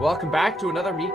Welcome back to another meet.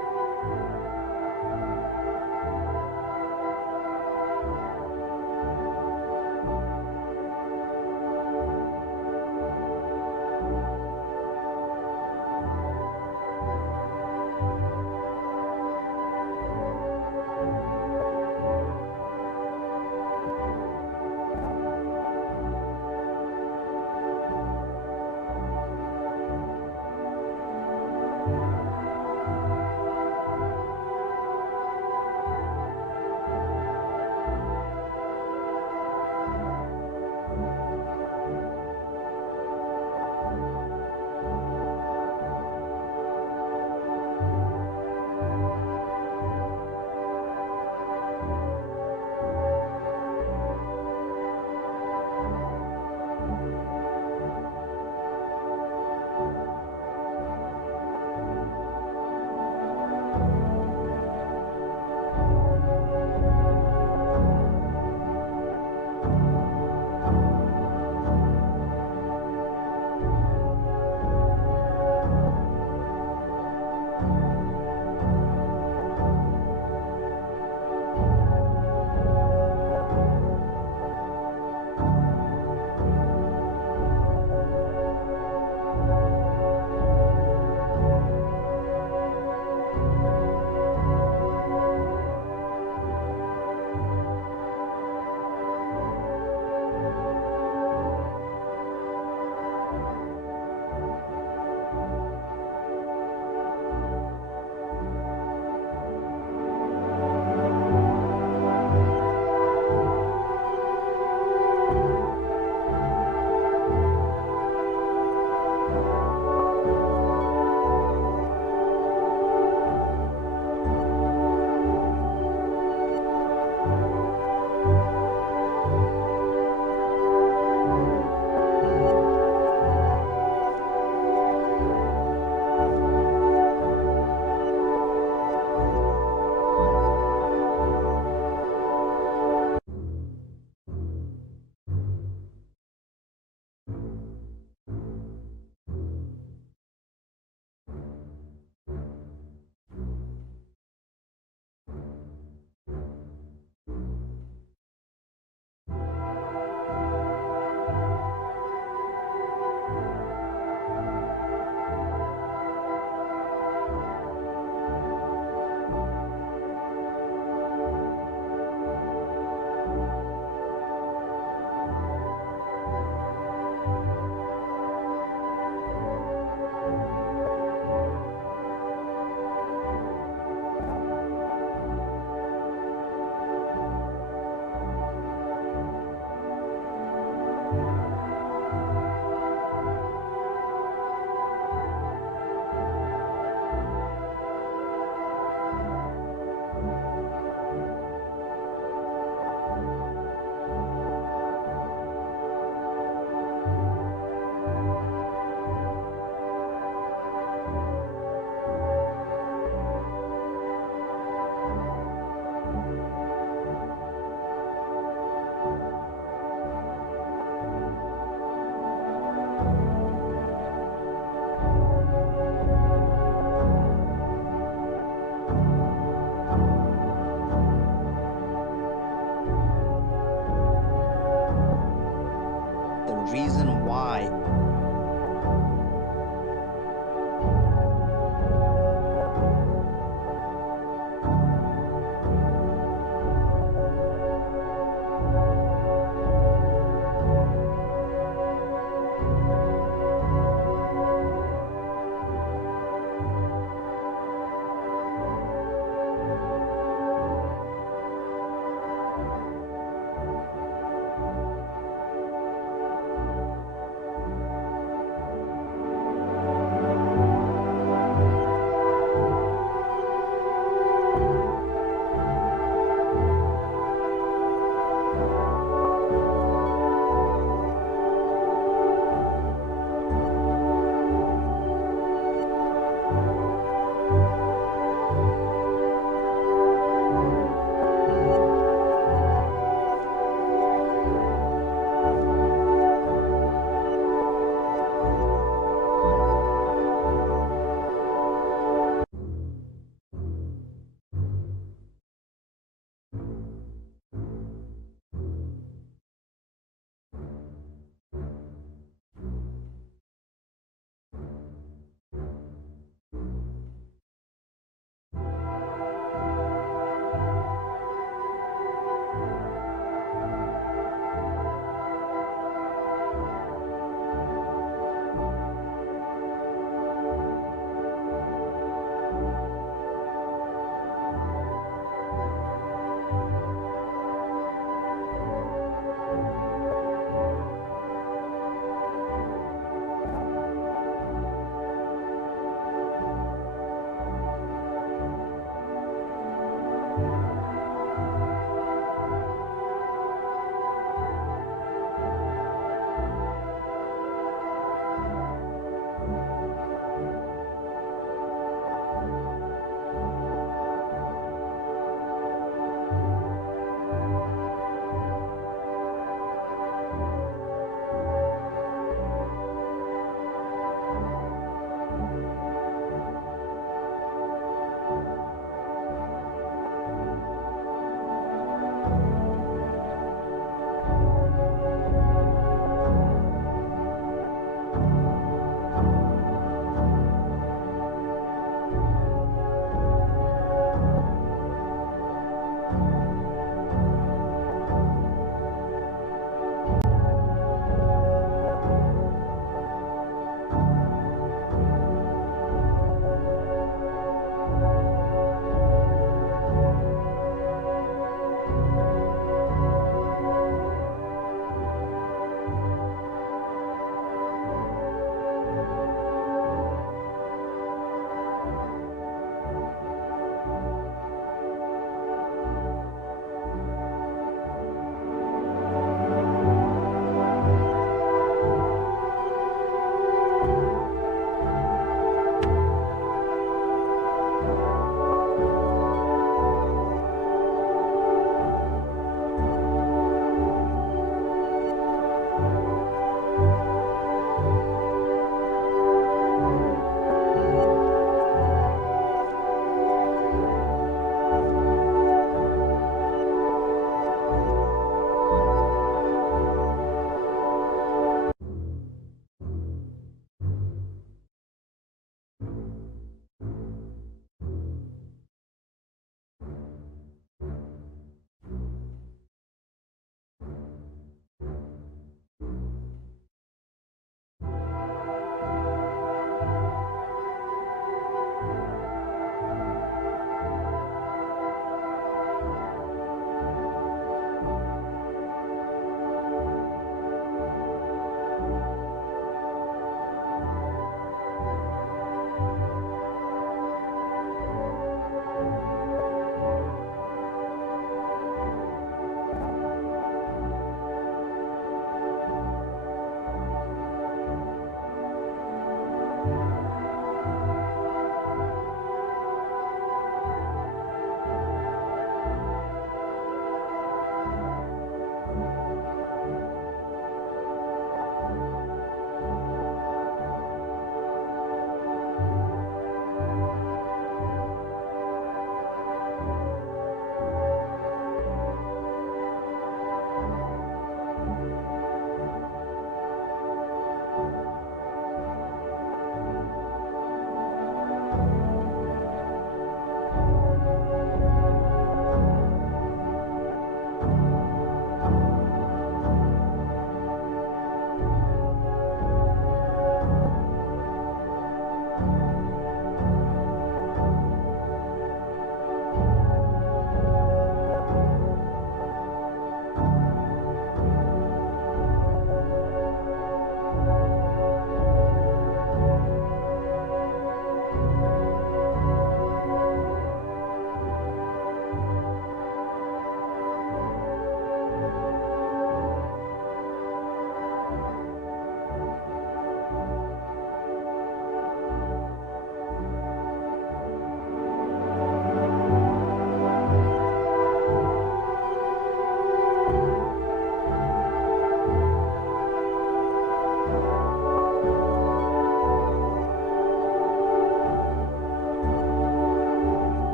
Reason why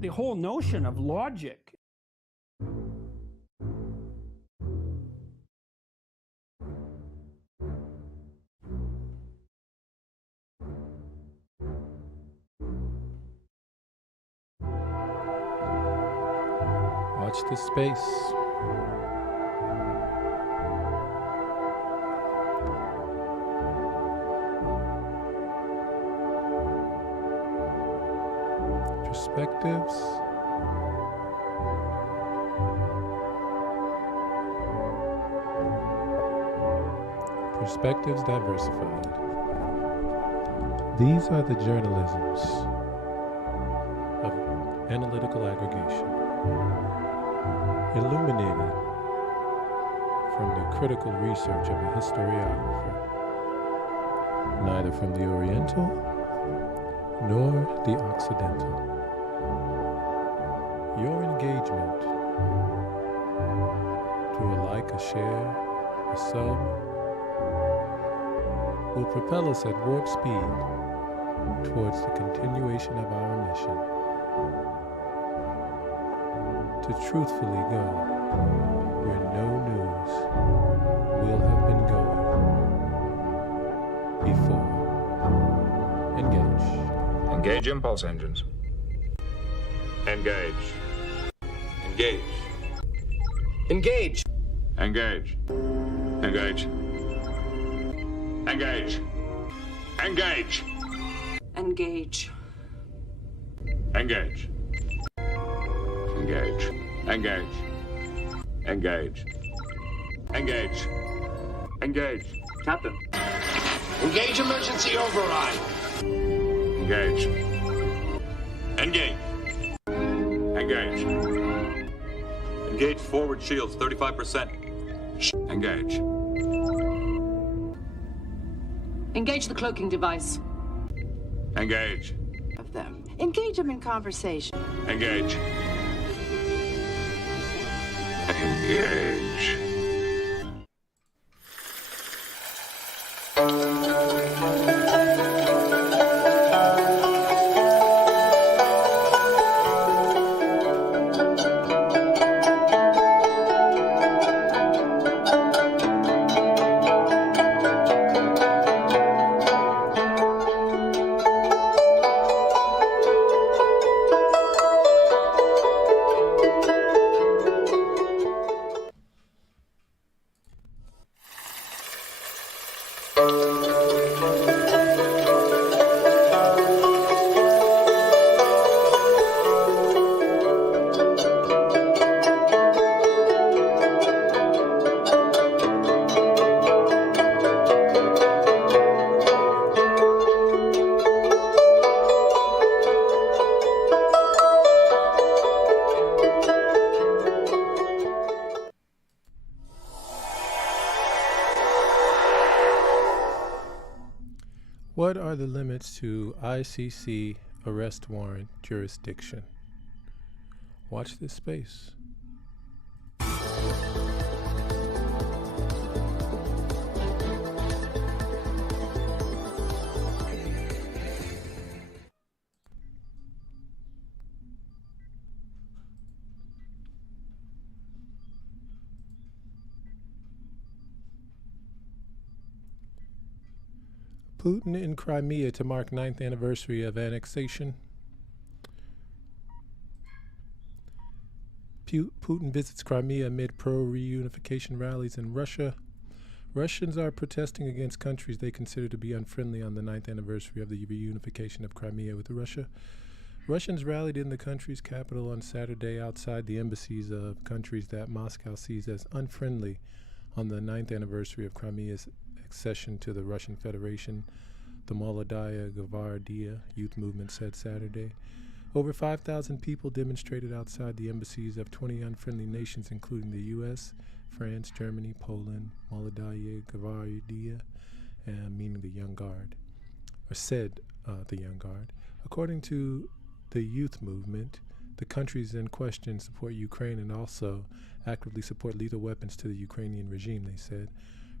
The whole notion of logic watch this space. Perspectives. Perspectives diversified. These are the journalisms of analytical aggregation, illuminated from the critical research of a historiographer, neither from the Oriental nor the Occidental. Your engagement to a like, a share, a sub, will propel us at warp speed towards the continuation of our mission to truthfully go where no news will have been going before. Engage. Engage impulse engines. Engage. Engage. Engage. Engage. Engage. Engage. Engage. Engage. Engage. Engage. Engage. Engage. Engage. Engage. Captain. Engage emergency override. Engage. Engage. Engage. Engage forward shields, 35%. Engage. Engage the cloaking device. Engage. Of them. Engage them in conversation. Engage. Engage. What are the limits to ICC arrest warrant jurisdiction? Watch this space. Putin in Crimea to mark 9th anniversary of annexation. Putin visits Crimea amid pro-reunification rallies in Russia. Russians are protesting against countries they consider to be unfriendly on the 9th anniversary of the reunification of Crimea with Russia. Russians rallied in the country's capital on Saturday outside the embassies of countries that Moscow sees as unfriendly on the 9th anniversary of Crimea's accession to the Russian Federation, the Molodaya Gvardiya youth movement said Saturday. Over 5,000 people demonstrated outside the embassies of 20 unfriendly nations, including the U.S., France, Germany, Poland, Molodaya Gvardiya, meaning the Young Guard, or said the Young Guard. According to the youth movement, the countries in question support Ukraine and also actively support lethal weapons to the Ukrainian regime, they said.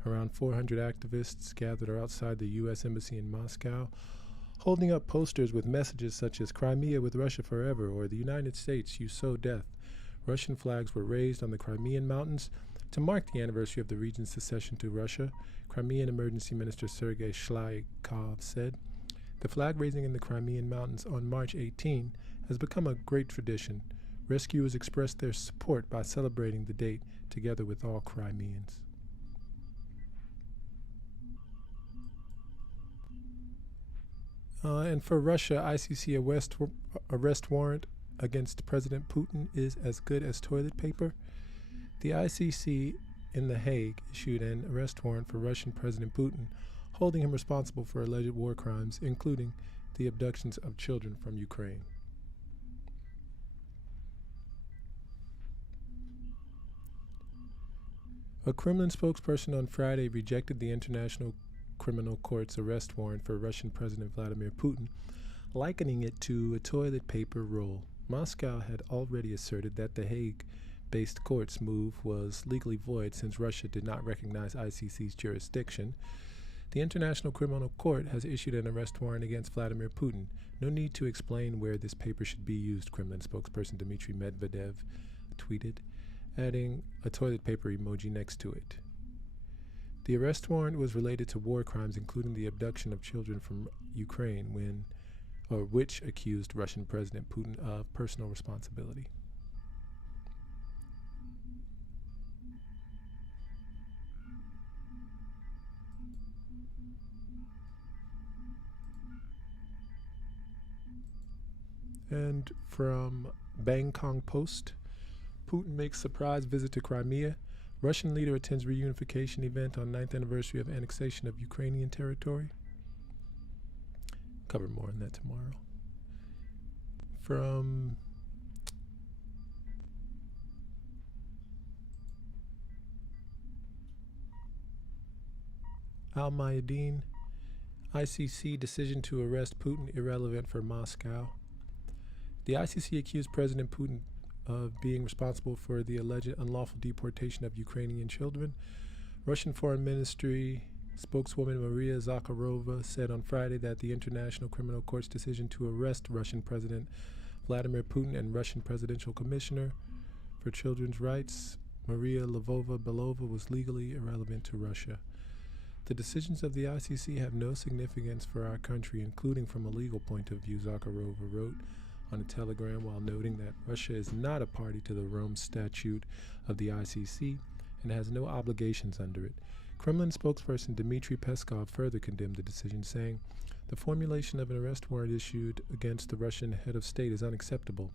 Around 400 activists gathered outside the U.S. Embassy in Moscow, holding up posters with messages such as Crimea with Russia forever or the United States, you sow death. Russian flags were raised on the Crimean mountains to mark the anniversary of the region's secession to Russia. Crimean Emergency Minister Sergei Shlyakov said, "The flag raising in the Crimean mountains on March 18 has become a great tradition. Rescuers expressed their support by celebrating the date together with all Crimeans." And for Russia, ICC arrest warrant against President Putin is as good as toilet paper. The ICC in The Hague issued an arrest warrant for Russian President Putin, holding him responsible for alleged war crimes, including the abductions of children from Ukraine. A Kremlin spokesperson on Friday rejected the International Criminal Court's arrest warrant for Russian President Vladimir Putin, likening it to a toilet paper roll. Moscow had already asserted that the Hague-based court's move was legally void since Russia did not recognize ICC's jurisdiction. The International Criminal Court has issued an arrest warrant against Vladimir Putin. No need to explain where this paper should be used, Kremlin spokesperson Dmitry Medvedev tweeted, adding a toilet paper emoji next to it. The arrest warrant was related to war crimes, including the abduction of children from Ukraine, which accused Russian President Putin of personal responsibility. And from Bangkok Post, Putin makes surprise visit to Crimea. Russian leader attends reunification event on 9th anniversary of annexation of Ukrainian territory. Cover more on that tomorrow. From Al-Mayadeen, ICC decision to arrest Putin irrelevant for Moscow. The ICC accused President Putin of being responsible for the alleged unlawful deportation of Ukrainian children. Russian Foreign Ministry spokeswoman Maria Zakharova said on Friday that the International Criminal Court's decision to arrest Russian President Vladimir Putin and Russian Presidential Commissioner for Children's Rights Maria Lvova-Belova was legally irrelevant to Russia. The decisions of the ICC have no significance for our country, including from a legal point of view, Zakharova wrote on a telegram while noting that Russia is not a party to the Rome Statute of the ICC and has no obligations under it. Kremlin spokesperson Dmitry Peskov further condemned the decision, saying, "The formulation of an arrest warrant issued against the Russian head of state is unacceptable,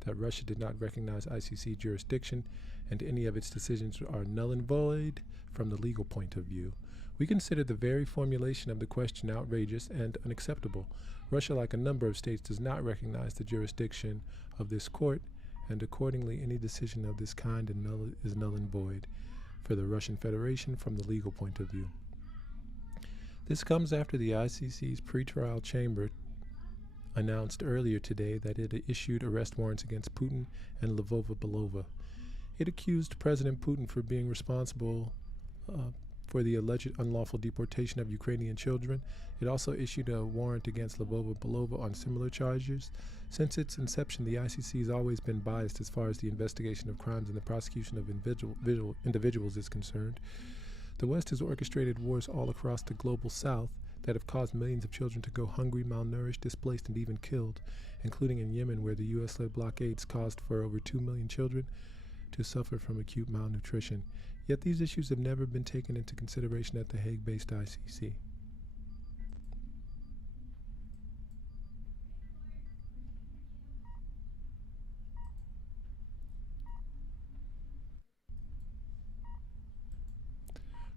that Russia did not recognize ICC jurisdiction, and any of its decisions are null and void from the legal point of view. We consider the very formulation of the question outrageous and unacceptable. Russia, like a number of states, does not recognize the jurisdiction of this court, and accordingly any decision of this kind is null and void for the Russian Federation from the legal point of view." This comes after the ICC's pretrial chamber announced earlier today that it issued arrest warrants against Putin and Lvova-Belova. It accused President Putin for being responsible for the alleged unlawful deportation of Ukrainian children. It also issued a warrant against Lvova-Belova on similar charges. Since its inception, the ICC has always been biased as far as the investigation of crimes and the prosecution of individuals is concerned. The West has orchestrated wars all across the global South that have caused millions of children to go hungry, malnourished, displaced, and even killed, including in Yemen, where the U.S.-led blockades caused for over 2 million children to suffer from acute malnutrition. Yet these issues have never been taken into consideration at the Hague-based ICC.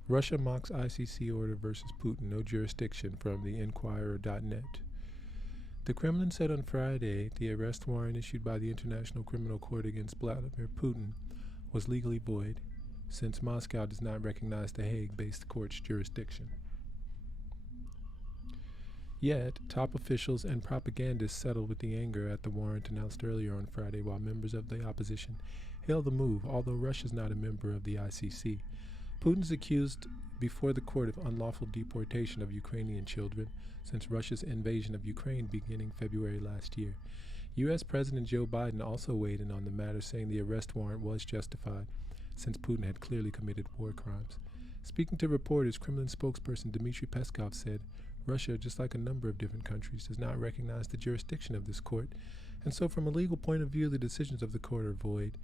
Russia mocks ICC order versus Putin, no jurisdiction, from the Inquirer.net. The Kremlin said on Friday the arrest warrant issued by the International Criminal Court against Vladimir Putin was legally void, since Moscow does not recognize the Hague-based court's jurisdiction. Yet, top officials and propagandists settled with the anger at the warrant announced earlier on Friday, while members of the opposition hail the move, although Russia is not a member of the ICC. Putin's accused before the court of unlawful deportation of Ukrainian children since Russia's invasion of Ukraine beginning February last year. U.S. President Joe Biden also weighed in on the matter, saying the arrest warrant was justified, since Putin had clearly committed war crimes. Speaking to reporters, Kremlin spokesperson Dmitry Peskov said, "Russia, just like a number of different countries, does not recognize the jurisdiction of this court, and so from a legal point of view, the decisions of the court are void."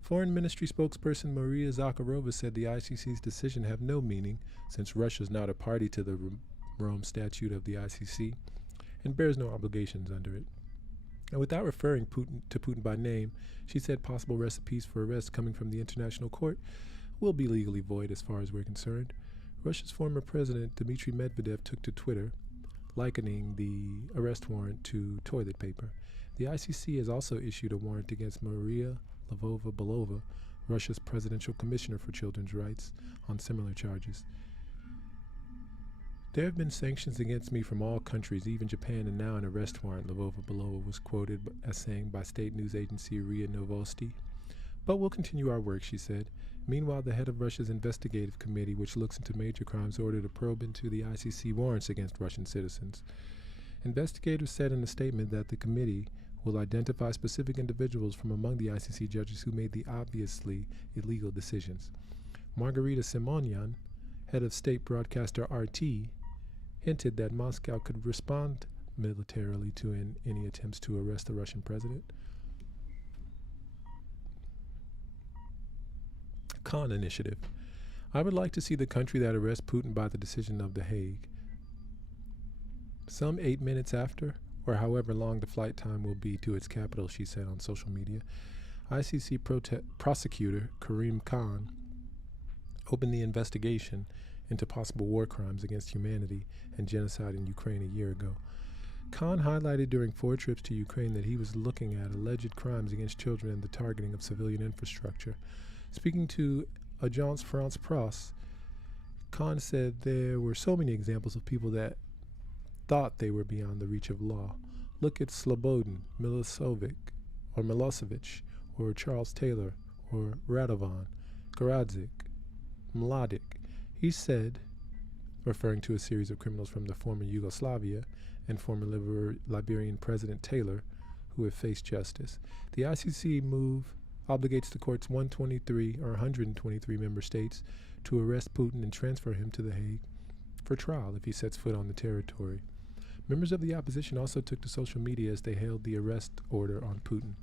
Foreign Ministry spokesperson Maria Zakharova said the ICC's decision have no meaning, since Russia is not a party to the Rome Statute of the ICC and bears no obligations under it. And without referring to Putin by name, she said possible recipes for arrest coming from the International Court will be legally void as far as we're concerned. Russia's former president Dmitry Medvedev took to Twitter, likening the arrest warrant to toilet paper. The ICC has also issued a warrant against Maria Lvova-Belova, Russia's Presidential Commissioner for Children's Rights, on similar charges. "There have been sanctions against me from all countries, even Japan, and now an arrest warrant," Lvova-Belova was quoted as saying by state news agency RIA Novosti. "But we'll continue our work," she said. Meanwhile, the head of Russia's investigative committee, which looks into major crimes, ordered a probe into the ICC warrants against Russian citizens. Investigators said in a statement that the committee will identify specific individuals from among the ICC judges who made the obviously illegal decisions. Margarita Simonyan, head of state broadcaster RT, hinted that Moscow could respond militarily to any attempts to arrest the Russian president. Khan Initiative. "I would like to see the country that arrests Putin by the decision of The Hague." Some 8 minutes after, or however long the flight time will be to its capital, she said on social media. ICC prosecutor Karim Khan opened the investigation into possible war crimes against humanity and genocide in Ukraine a year ago. Khan highlighted during 4 trips to Ukraine that he was looking at alleged crimes against children and the targeting of civilian infrastructure. Speaking to Agence France Presse, Khan said there were so many examples of people that thought they were beyond the reach of law. Look at Slobodin, Milosevic, or Charles Taylor, or Radovan, Karadžić, Mladic. He said, referring to a series of criminals from the former Yugoslavia and former Liberian President Taylor, who have faced justice. The ICC move obligates the court's 123 member states to arrest Putin and transfer him to The Hague for trial if he sets foot on the territory. Members of the opposition also took to social media as they hailed the arrest order on Putin.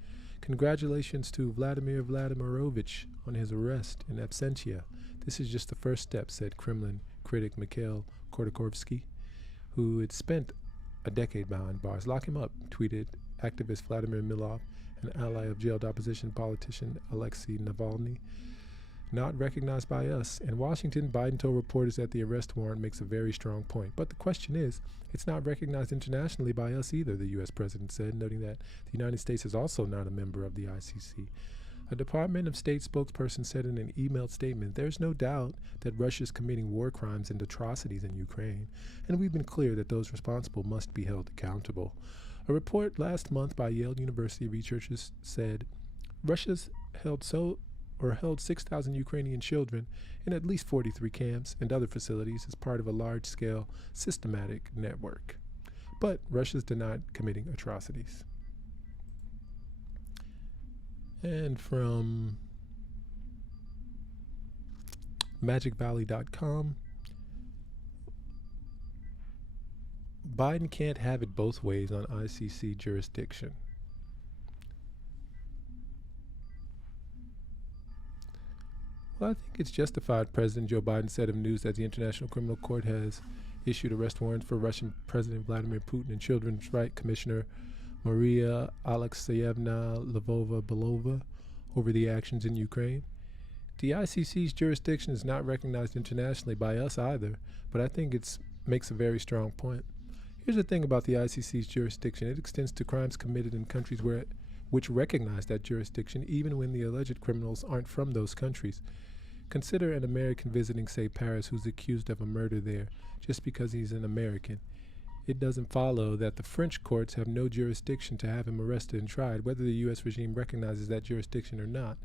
Congratulations to Vladimir Vladimirovich on his arrest in absentia. This is just the first step, said Kremlin critic Mikhail Khodorkovsky, who had spent a decade behind bars. Lock him up, tweeted activist Vladimir Milov, an ally of jailed opposition politician Alexei Navalny. Not recognized by us. In Washington, Biden told reporters that the arrest warrant makes a very strong point. But the question is, it's not recognized internationally by us either, the U.S. president said, noting that the United States is also not a member of the ICC. A Department of State spokesperson said in an emailed statement, there's no doubt that Russia is committing war crimes and atrocities in Ukraine, and we've been clear that those responsible must be held accountable. A report last month by Yale University researchers said Russia's held 6,000 Ukrainian children in at least 43 camps and other facilities as part of a large-scale systematic network. But Russia's denied committing atrocities. And from magicvalley.com, Biden can't have it both ways on ICC jurisdiction. Well, I think it's justified, President Joe Biden said of news that the International Criminal Court has issued arrest warrants for Russian President Vladimir Putin and Children's Rights Commissioner Maria Alexeyevna Lvova-Belova over the actions in Ukraine. The ICC's jurisdiction is not recognized internationally by us either, but I think it makes a very strong point. Here's the thing about the ICC's jurisdiction. It extends to crimes committed in countries which recognize that jurisdiction even when the alleged criminals aren't from those countries. Consider an American visiting, say, Paris, who's accused of a murder there just because he's an American. It doesn't follow that the French courts have no jurisdiction to have him arrested and tried, whether the U.S. regime recognizes that jurisdiction or not.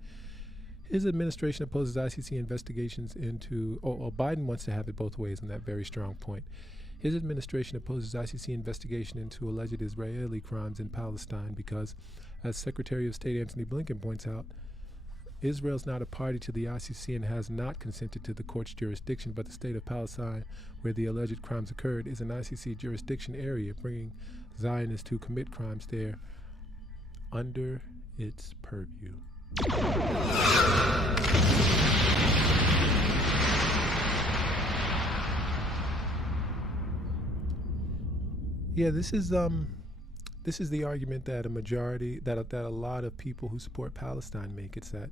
His administration opposes ICC investigations into... Biden wants to have it both ways on that very strong point. His administration opposes ICC investigation into alleged Israeli crimes in Palestine because, as Secretary of State Antony Blinken points out, Israel is not a party to the ICC and has not consented to the court's jurisdiction, but the state of Palestine, where the alleged crimes occurred, is an ICC jurisdiction area, bringing Zionists who commit crimes there under its purview. Yeah, this is the argument that a lot of people who support Palestine make. It's that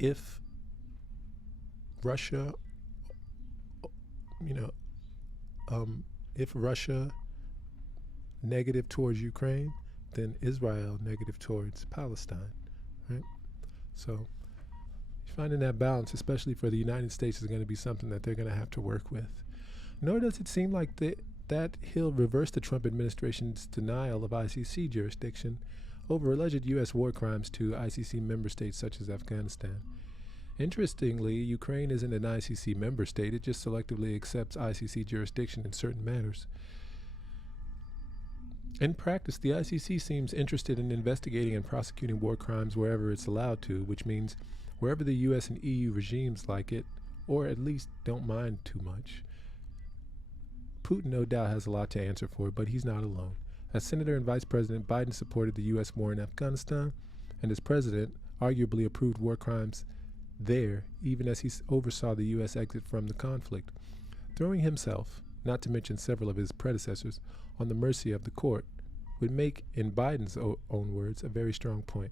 if Russia, if Russia negative towards Ukraine, then Israel negative towards Palestine, right? So finding that balance, especially for the United States, is going to be something that they're going to have to work with. Nor does it seem like that he'll reverse the Trump administration's denial of ICC jurisdiction over alleged U.S. war crimes to ICC member states such as Afghanistan. Interestingly, Ukraine isn't an ICC member state. It just selectively accepts ICC jurisdiction in certain matters. In practice, the ICC seems interested in investigating and prosecuting war crimes wherever it's allowed to, which means wherever the U.S. and EU regimes like it, or at least don't mind too much. Putin no doubt has a lot to answer for, but he's not alone. As Senator and Vice President, Biden supported the U.S. war in Afghanistan, and as president, arguably approved war crimes there, even as he oversaw the U.S. exit from the conflict. Throwing himself not to mention several of his predecessors, on the mercy of the court, would make, in Biden's own words, a very strong point.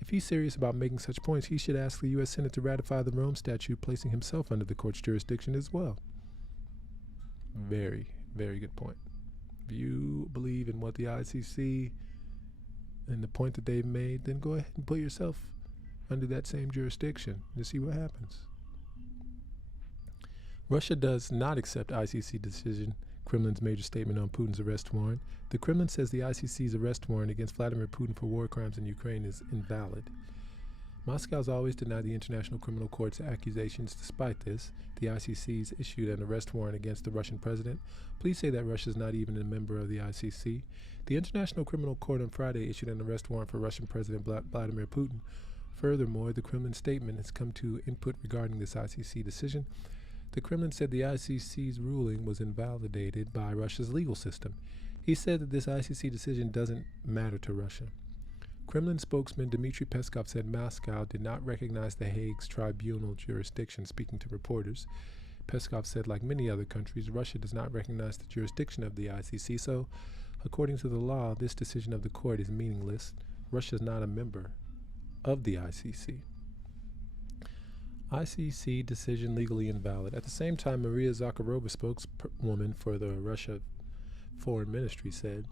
If he's serious about making such points, he should ask the U.S. Senate to ratify the Rome Statute, placing himself under the court's jurisdiction as well. Very, very good point. If you believe in what the ICC and the point that they've made, then go ahead and put yourself under that same jurisdiction to see what happens. Russia does not accept ICC decision, Kremlin's major statement on Putin's arrest warrant. The Kremlin says the ICC's arrest warrant against Vladimir Putin for war crimes in Ukraine is invalid. Moscow's always denied the International Criminal Court's accusations. Despite this, the ICC's issued an arrest warrant against the Russian president. Please say that Russia is not even a member of the ICC. The International Criminal Court on Friday issued an arrest warrant for Russian President Vladimir Putin. Furthermore, the Kremlin statement has come to input regarding this ICC decision. The Kremlin said the ICC's ruling was invalidated by Russia's legal system. He said that this ICC decision doesn't matter to Russia. Kremlin spokesman Dmitry Peskov said Moscow did not recognize the Hague's tribunal jurisdiction. Speaking to reporters, Peskov said, like many other countries, Russia does not recognize the jurisdiction of the ICC, so according to the law, this decision of the court is meaningless. Russia is not a member of the ICC. ICC decision legally invalid. At the same time, Maria Zakharova, spokeswoman for the Russia Foreign Ministry, said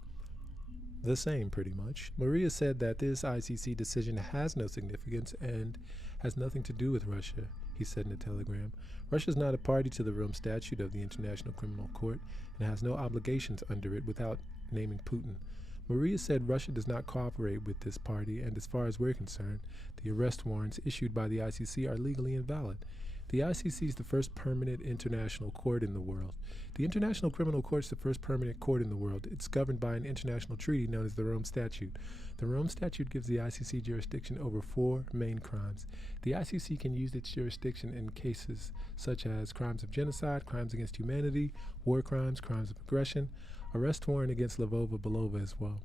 the same, pretty much. Maria said that this ICC decision has no significance and has nothing to do with Russia, he said in a telegram. Russia is not a party to the Rome Statute of the International Criminal Court and has no obligations under it without naming Putin. Maria said Russia does not cooperate with this party, and as far as we're concerned, the arrest warrants issued by the ICC are legally invalid. The ICC is the first permanent international court in the world. The International Criminal Court is the first permanent court in the world. It's governed by an international treaty known as the Rome Statute. The Rome Statute gives the ICC jurisdiction over 4 main crimes. The ICC can use its jurisdiction in cases such as crimes of genocide, crimes against humanity, war crimes, crimes of aggression, arrest warrant against Lvova-Belova as well.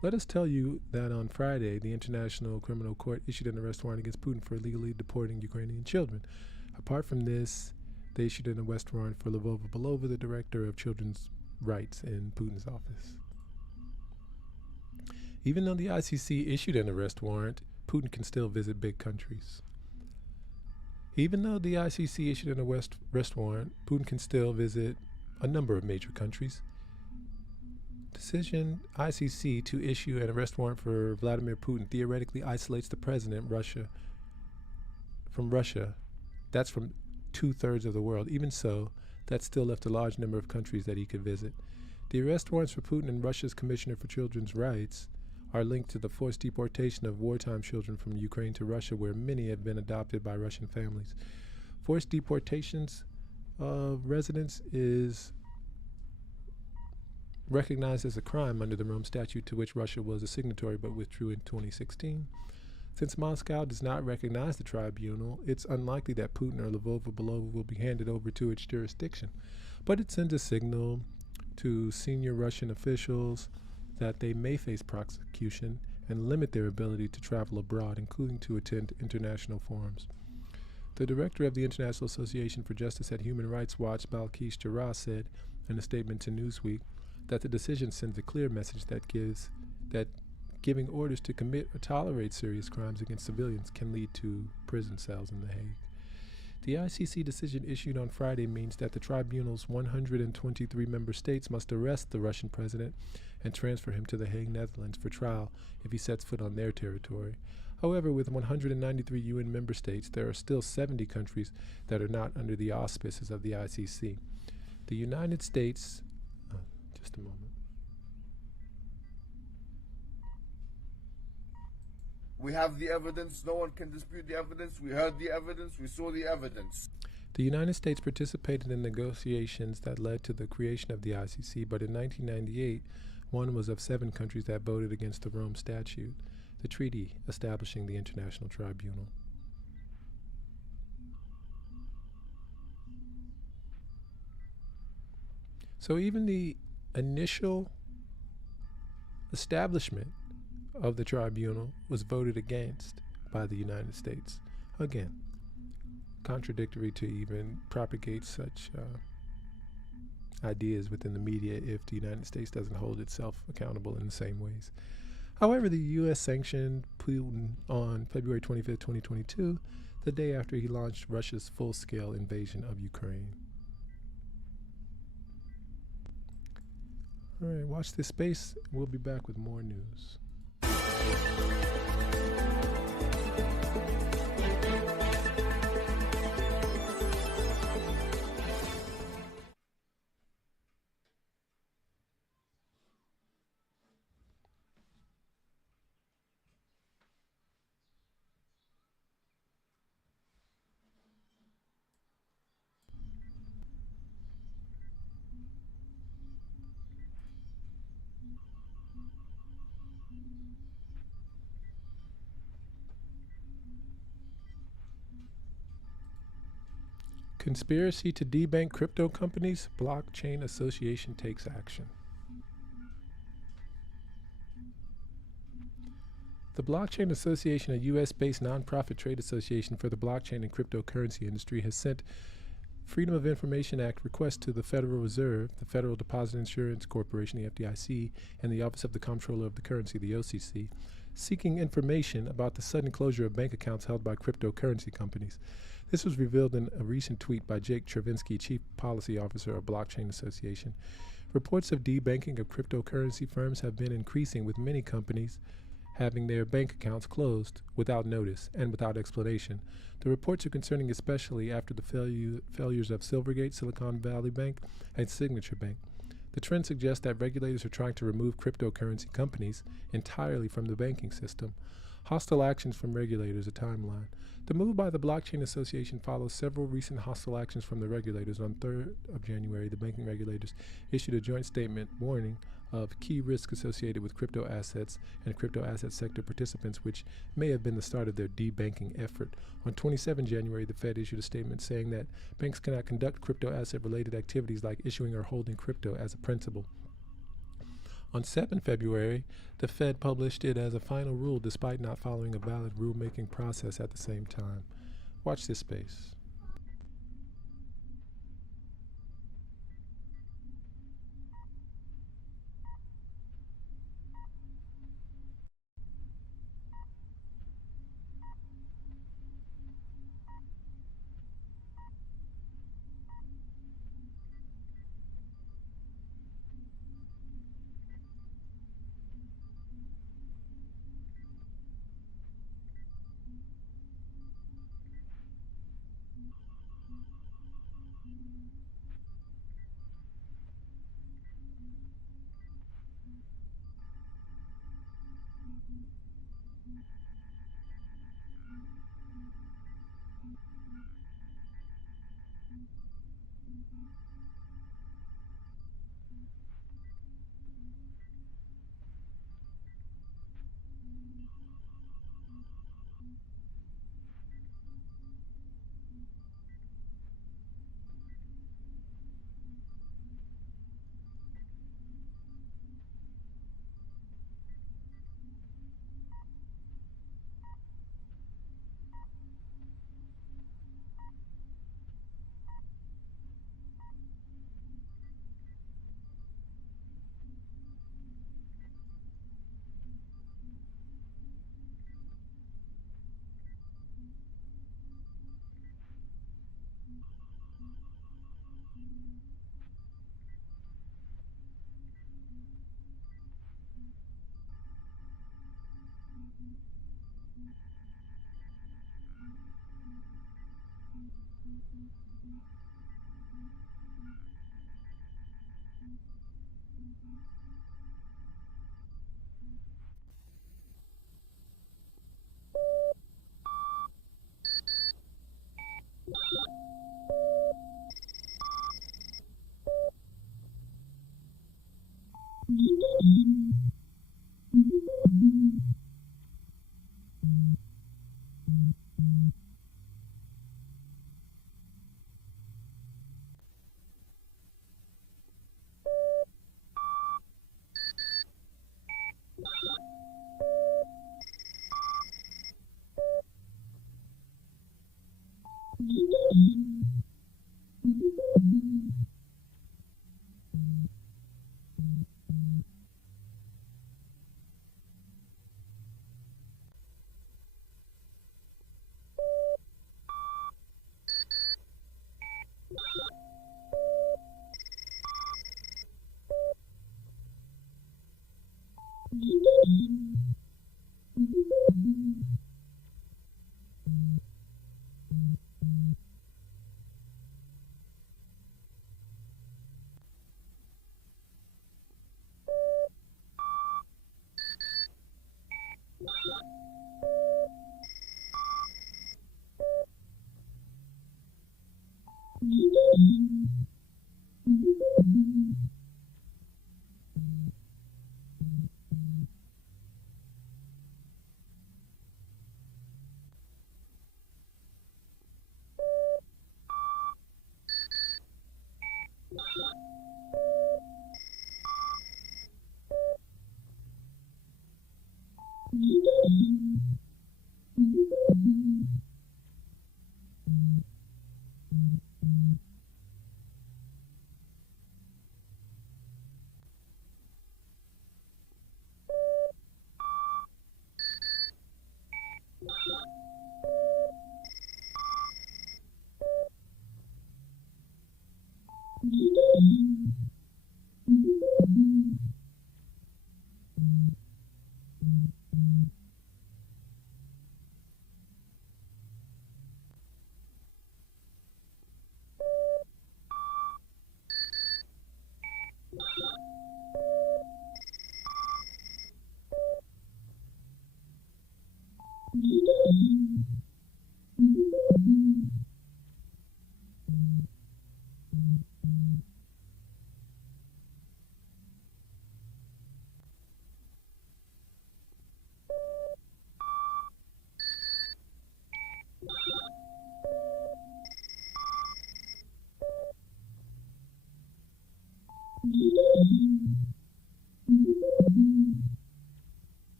Let us tell you that on Friday, the International Criminal Court issued an arrest warrant against Putin for illegally deporting Ukrainian children. Apart from this, they issued an arrest warrant for Lvova-Belova, the director of children's rights in Putin's office. Even though the ICC issued an arrest warrant, Putin can still visit big countries. Even though the ICC issued an arrest warrant, Putin can still visit a number of major countries. Decision ICC to issue an arrest warrant for Vladimir Putin theoretically isolates the president from Russia. That's from 2/3 of the world. Even so, that still left a large number of countries that he could visit. The arrest warrants for Putin and Russia's Commissioner for Children's Rights are linked to the forced deportation of wartime children from Ukraine to Russia, where many have been adopted by Russian families. Forced deportations of residents is recognized as a crime under the Rome Statute, to which Russia was a signatory but withdrew in 2016. Since Moscow does not recognize the tribunal, it's unlikely that Putin or Lvova-Belova will be handed over to its jurisdiction. But it sends a signal to senior Russian officials that they may face prosecution and limit their ability to travel abroad, including to attend international forums. The director of the International Association for Justice at Human Rights Watch, Balkis Jarrah, said in a statement to Newsweek that the decision sends a clear message that giving orders to commit or tolerate serious crimes against civilians can lead to prison cells in The Hague. The ICC decision issued on Friday means that the tribunal's 123 member states must arrest the Russian president and transfer him to The Hague, Netherlands for trial if he sets foot on their territory. However, with 193 UN member states, there are still 70 countries that are not under the auspices of the ICC. The United States... just a moment. We have the evidence. No one can dispute the evidence. We heard the evidence. We saw the evidence. The United States participated in negotiations that led to the creation of the ICC, but in 1998, one was of 7 countries that voted against the Rome Statute, the treaty establishing the International Tribunal. So even the initial establishment of the tribunal was voted against by the United States. Again, contradictory to even propagate such ideas within the media if the United States doesn't hold itself accountable in the same ways. However, the U.S. sanctioned Putin on February 25, 2022, the day after he launched Russia's full-scale invasion of Ukraine. All right, watch this space. We'll be back with more news. Conspiracy to debank crypto companies, Blockchain Association takes action. The Blockchain Association, a U.S.-based nonprofit trade association for the blockchain and cryptocurrency industry, has sent Freedom of Information Act requests to the Federal Reserve, the Federal Deposit Insurance Corporation, the FDIC, and the Office of the Comptroller of the Currency, the OCC, seeking information about the sudden closure of bank accounts held by cryptocurrency companies. This was revealed in a recent tweet by Jake Travinsky, Chief Policy Officer of Blockchain Association. Reports of debanking of cryptocurrency firms have been increasing, with many companies having their bank accounts closed without notice and without explanation. The reports are concerning especially after the failures of Silvergate, Silicon Valley Bank, and Signature Bank. The trend suggests that regulators are trying to remove cryptocurrency companies entirely from the banking system. Hostile actions from regulators, a timeline. The move by the Blockchain Association follows several recent hostile actions from the regulators. On 3rd of January, the banking regulators issued a joint statement warning of key risks associated with crypto assets and crypto asset sector participants, which may have been the start of their debanking effort. On 27 January, the Fed issued a statement saying that banks cannot conduct crypto asset related activities like issuing or holding crypto as a principal. On 7 February, the Fed published it as a final rule despite not following a valid rulemaking process at the same time. Watch this space.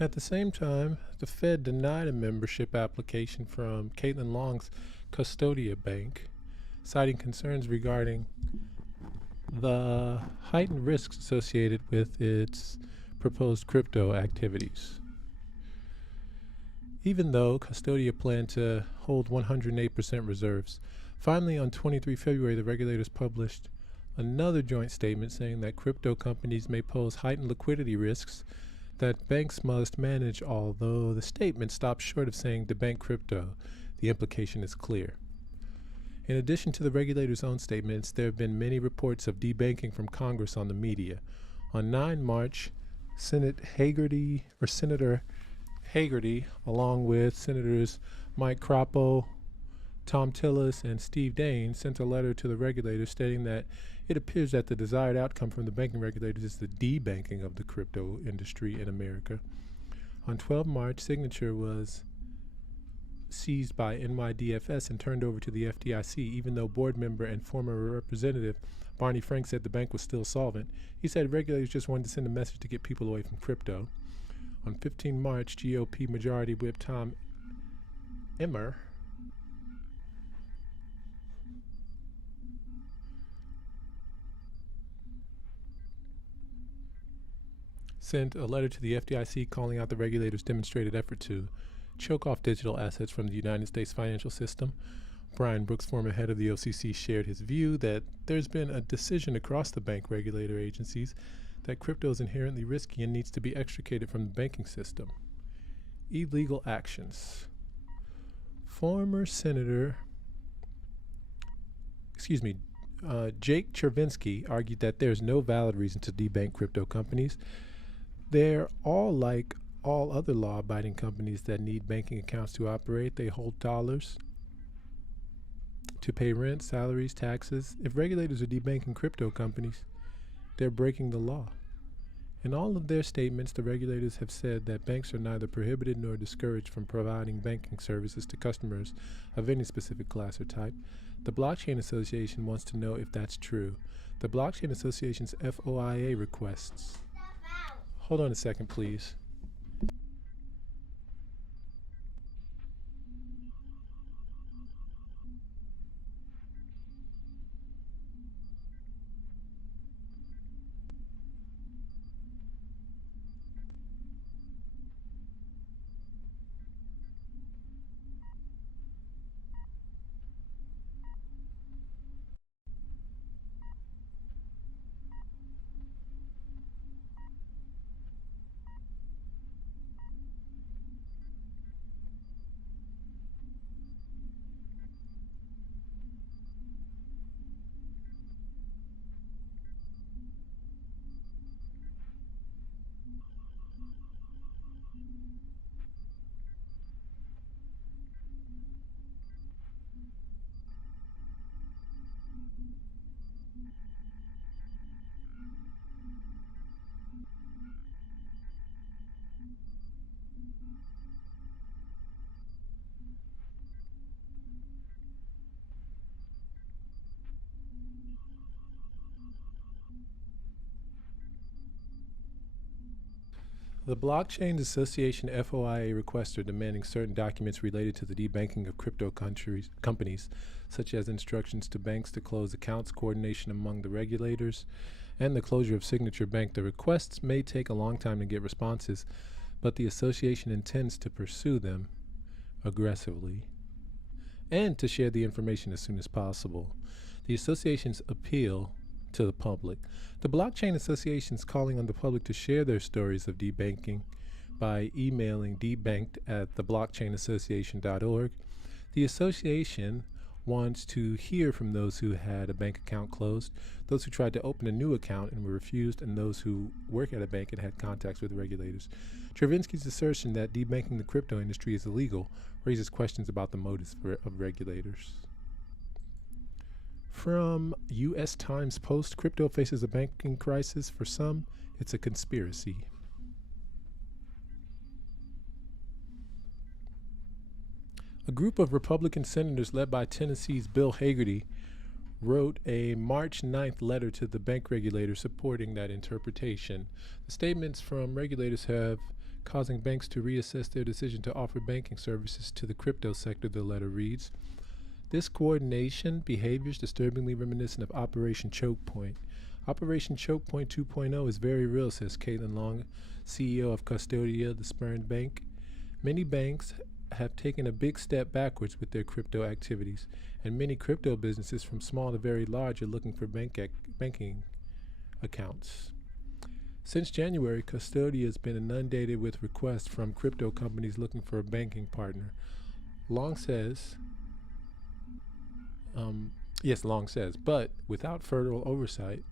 At the same time, the Fed denied a membership application from Caitlin Long's Custodia Bank, citing concerns regarding the heightened risks associated with its proposed crypto activities. Even though Custodia planned to hold 108% reserves, finally on 23 February, the regulators published another joint statement saying that crypto companies may pose heightened liquidity risks that banks must manage, although the statement stops short of saying to bank crypto. The implication is clear. In addition to the regulator's own statements, there have been many reports of debanking from Congress on the media. On 9 March, Senator Hagerty, along with Senators Mike Crapo, Tom Tillis, and Steve Daines, sent a letter to the regulator stating that it appears that the desired outcome from the banking regulators is the debanking of the crypto industry in America. On 12 March, signature was seized by NYDFS and turned over to the FDIC, even though board member and former representative Barney Frank said the bank was still solvent. He said regulators just wanted to send a message to get people away from crypto. On 15 March, GOP Majority Whip Tom Emmer sent a letter to the FDIC calling out the regulators' demonstrated effort to choke off digital assets from the United States financial system. Brian Brooks, former head of the OCC, shared his view that there's been a decision across the bank regulator agencies that crypto is inherently risky and needs to be extricated from the banking system. Illegal actions. Former Senator, Jake Chervinsky argued that there's no valid reason to debank crypto companies. They're all like all other law-abiding companies that need banking accounts to operate. They hold dollars to pay rent, salaries, taxes. If regulators are debanking crypto companies, they're breaking the law. In all of their statements, the regulators have said that banks are neither prohibited nor discouraged from providing banking services to customers of any specific class or type. The Blockchain Association wants to know if that's true. The Blockchain Association's FOIA requests. Hold on a second, please. The Blockchain Association FOIA requests are demanding certain documents related to the debanking of crypto companies, such as instructions to banks to close accounts, coordination among the regulators, and the closure of Signature Bank. The requests may take a long time to get responses, but the association intends to pursue them aggressively and to share the information as soon as possible. The association's appeal to the public. The Blockchain Association is calling on the public to share their stories of debanking by emailing debanked@theblockchainassociation.org. The association wants to hear from those who had a bank account closed, those who tried to open a new account and were refused, and those who work at a bank and had contacts with regulators. Travinsky's assertion that debanking the crypto industry is illegal raises questions about the motives of regulators. From U.S. Times Post, crypto faces a banking crisis. For some, it's a conspiracy. A group of Republican senators led by Tennessee's Bill Hagerty wrote a March 9th letter to the bank regulators supporting that interpretation. The statements from regulators have causing banks to reassess their decision to offer banking services to the crypto sector, the letter reads. This coordination behavior is disturbingly reminiscent of Operation Choke Point. Operation Choke Point 2.0 is very real, says Caitlin Long, CEO of Custodia, the spurned bank. Many banks have taken a big step backwards with their crypto activities, and many crypto businesses from small to very large are looking for banking accounts. Since January, Custodia has been inundated with requests from crypto companies looking for a banking partner. Long says, but without federal oversight,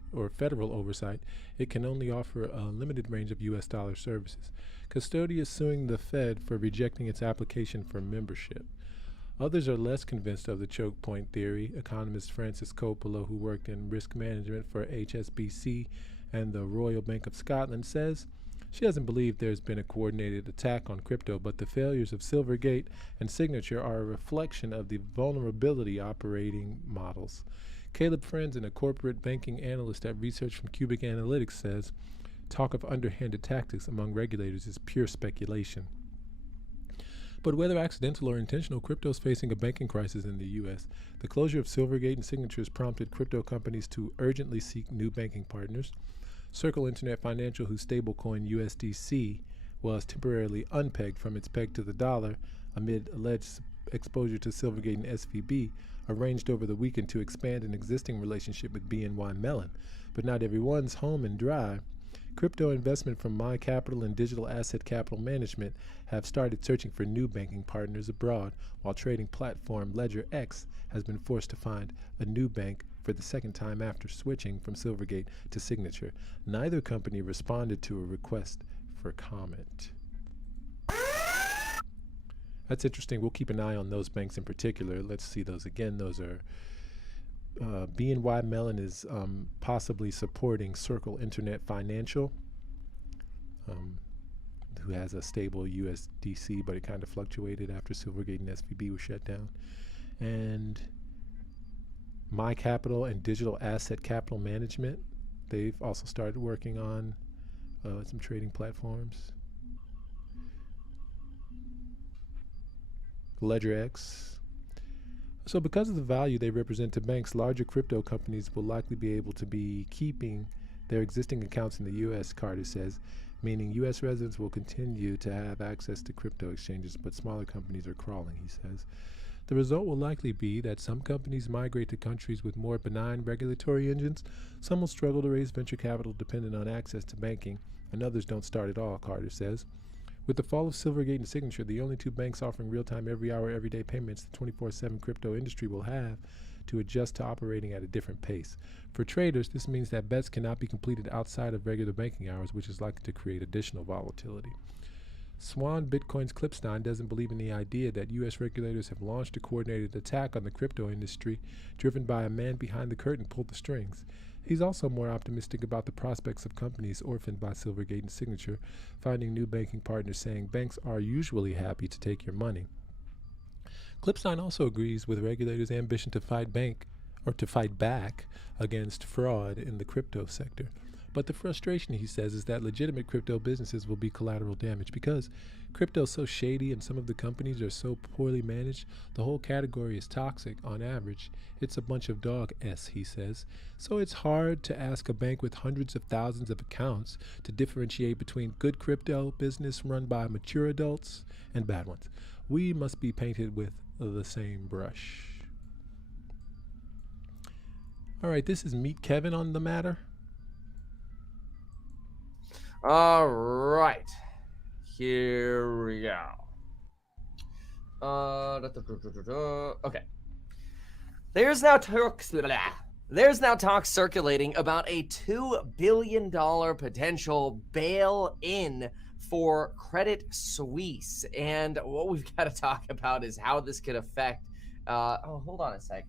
it can only offer a limited range of U.S. dollar services. Custodia is suing the Fed for rejecting its application for membership. Others are less convinced of the choke point theory. Economist Frances Coppola, who worked in risk management for HSBC and the Royal Bank of Scotland, says she doesn't believe there's been a coordinated attack on crypto, but the failures of Silvergate and Signature are a reflection of the vulnerability operating models. Caleb Frenzen, a corporate banking analyst at research from Cubic Analytics, says talk of underhanded tactics among regulators is pure speculation. But whether accidental or intentional, crypto is facing a banking crisis in the U.S. The closure of Silvergate and Signature has prompted crypto companies to urgently seek new banking partners. Circle Internet Financial, whose stablecoin USDC was temporarily unpegged from its peg to the dollar amid alleged exposure to Silvergate and SVB, arranged over the weekend to expand an existing relationship with BNY Mellon. But not everyone's home and dry. Crypto investment from My Capital and Digital Asset Capital Management have started searching for new banking partners abroad, while trading platform Ledger X has been forced to find a new bank for the second time after switching from Silvergate to Signature. Neither company responded to a request for comment. That's interesting. We'll keep an eye on those banks in particular. Let's see those again. Those are BNY Mellon is possibly supporting Circle Internet Financial, who has a stable USDC, but it kind of fluctuated after Silvergate and SVB were shut down. And My Capital and Digital Asset Capital Management, they've also started working on some trading platforms. LedgerX. So because of the value they represent to banks, larger crypto companies will likely be able to be keeping their existing accounts in the U.S., Carter says, meaning U.S. residents will continue to have access to crypto exchanges, but smaller companies are crawling, he says. The result will likely be that some companies migrate to countries with more benign regulatory engines, some will struggle to raise venture capital dependent on access to banking, and others don't start at all, Carter says. With the fall of Silvergate and Signature, the only two banks offering real-time, every-hour, everyday payments the 24/7 crypto industry will have to adjust to operating at a different pace. For traders, this means that bets cannot be completed outside of regular banking hours, which is likely to create additional volatility. Swan Bitcoin's Clipstein doesn't believe in the idea that U.S. regulators have launched a coordinated attack on the crypto industry driven by a man behind the curtain pulled the strings. He's also more optimistic about the prospects of companies orphaned by Silvergate and Signature finding new banking partners, saying banks are usually happy to take your money. Clipstein also agrees with regulators' ambition to fight back against fraud in the crypto sector. But the frustration, he says, is that legitimate crypto businesses will be collateral damage because crypto is so shady and some of the companies are so poorly managed. The whole category is toxic on average. It's a bunch of dog S, he says. So it's hard to ask a bank with hundreds of thousands of accounts to differentiate between good crypto business run by mature adults and bad ones. We must be painted with the same brush. All right, this is Meet Kevin on the matter. All right, here we go. Okay. There's now talk circulating about a $2 billion potential bail-in for Credit Suisse, and what we've got to talk about is how this could affect. Hold on a sec.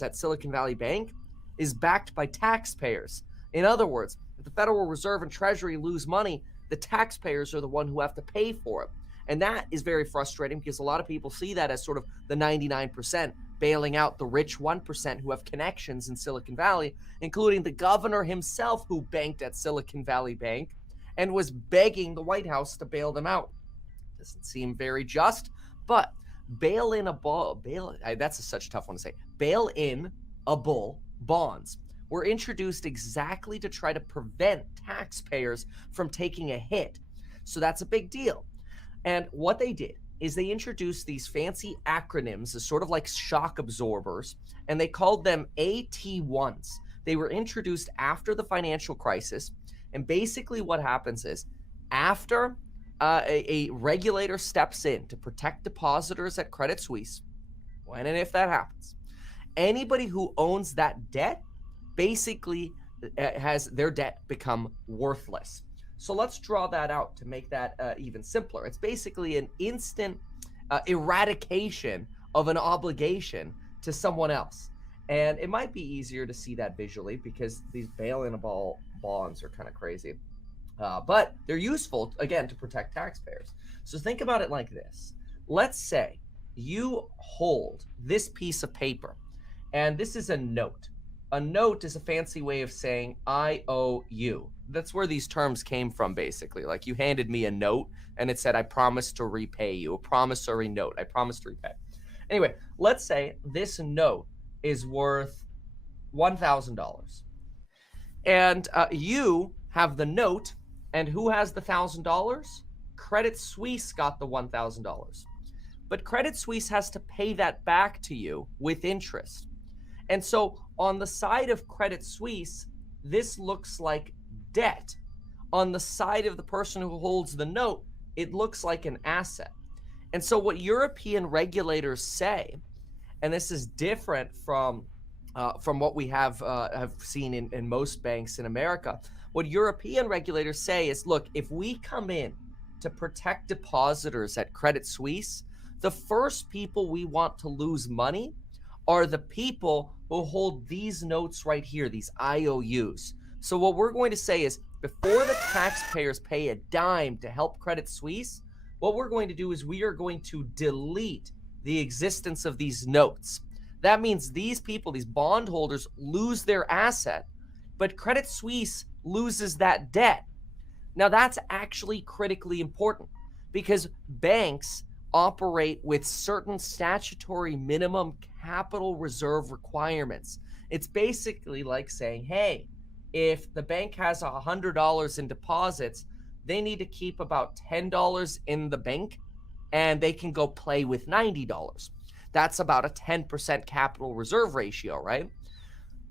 That Silicon Valley Bank is backed by taxpayers. In other words, if the Federal Reserve and Treasury lose money, the taxpayers are the one who have to pay for it. And that is very frustrating because a lot of people see that as sort of the 99% bailing out the rich 1% who have connections in Silicon Valley, including the governor himself who banked at Silicon Valley Bank and was begging the White House to bail them out. Doesn't seem very just, but bail in a bull, that's such a tough one to say. Bail in a bull bonds were introduced exactly to try to prevent taxpayers from taking a hit. So that's a big deal. And what they did is they introduced these fancy acronyms as sort of like shock absorbers, and they called them AT1s. They were introduced after the financial crisis. And basically what happens is after a regulator steps in to protect depositors at Credit Suisse, when and if that happens, anybody who owns that debt basically has their debt become worthless. So let's draw that out to make that even simpler. It's basically an instant eradication of an obligation to someone else. And it might be easier to see that visually because these bail-in-a-ball bonds are kind of crazy. But they're useful, again, to protect taxpayers. So think about it like this. Let's say you hold this piece of paper, and this is a note. A note is a fancy way of saying, I owe you. That's where these terms came from, basically. Like you handed me a note, and it said, I promise to repay you. A promissory note. I promise to repay. Anyway, let's say this note is worth $1,000. And you have the note, and who has the $1,000? Credit Suisse got the $1,000. But Credit Suisse has to pay that back to you with interest. And so on the side of Credit Suisse, this looks like debt. On the side of the person who holds the note, it looks like an asset. And so what European regulators say, and this is different from what we have seen in most banks in America, what European regulators say is, look, if we come in to protect depositors at Credit Suisse, the first people we want to lose money are the people who hold these notes right here, these IOUs. So what we're going to say is, before the taxpayers pay a dime to help Credit Suisse, what we're going to do is we are going to delete the existence of these notes. That means these people, these bondholders, lose their asset, but Credit Suisse loses that debt. Now that's actually critically important because banks operate with certain statutory minimum capital reserve requirements. It's basically like saying, hey, if the bank has $100 in deposits, they need to keep about $10 in the bank and they can go play with $90. That's about a 10% capital reserve ratio, right?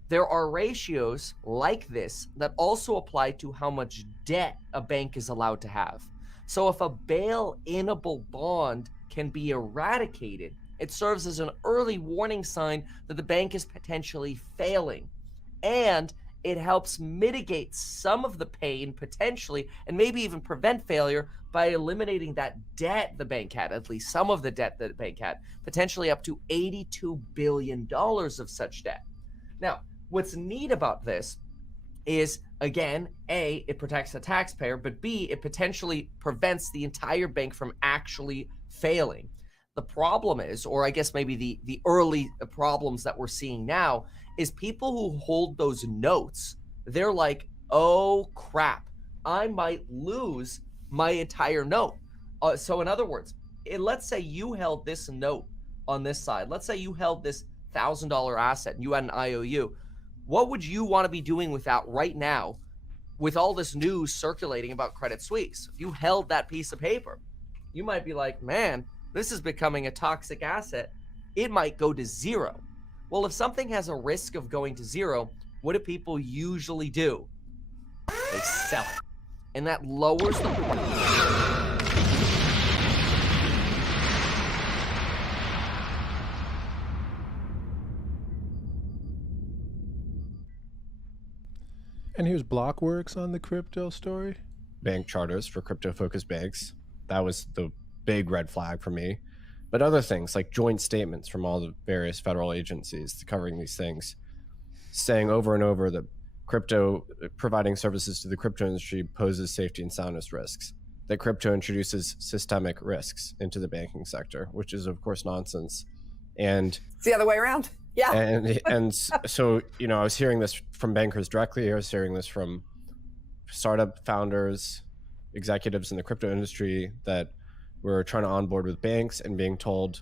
There are ratios like this that also apply to how much debt a bank is allowed to have. So if a bail-inable bond can be eradicated, it serves as an early warning sign that the bank is potentially failing. And it helps mitigate some of the pain potentially, and maybe even prevent failure by eliminating that debt the bank had, at least some of the debt that the bank had, potentially up to $82 billion of such debt. Now, what's neat about this is, again, A, it protects the taxpayer, but B, it potentially prevents the entire bank from actually failing. The problem is, or I guess maybe the early problems that we're seeing now, is people who hold those notes, they're like, oh crap, I might lose my entire note. So in other words, let's say you held this note on this side. Let's say you held this $1,000 asset and you had an IOU. What would you want to be doing with that right now with all this news circulating about Credit Suisse? If you held that piece of paper, you might be like, man, this is becoming a toxic asset. It might go to zero. Well, if something has a risk of going to zero, what do people usually do? They sell it. And that lowers the... And here's Blockworks on the crypto story. Bank charters for crypto-focused banks. That was the big red flag for me. But other things like joint statements from all the various federal agencies covering these things, saying over and over that crypto, providing services to the crypto industry poses safety and soundness risks, that crypto introduces systemic risks into the banking sector, which is of course nonsense. And it's the other way around. Yeah. And so, you know, I was hearing this from bankers directly. I was hearing this from startup founders, executives in the crypto industry that were trying to onboard with banks and being told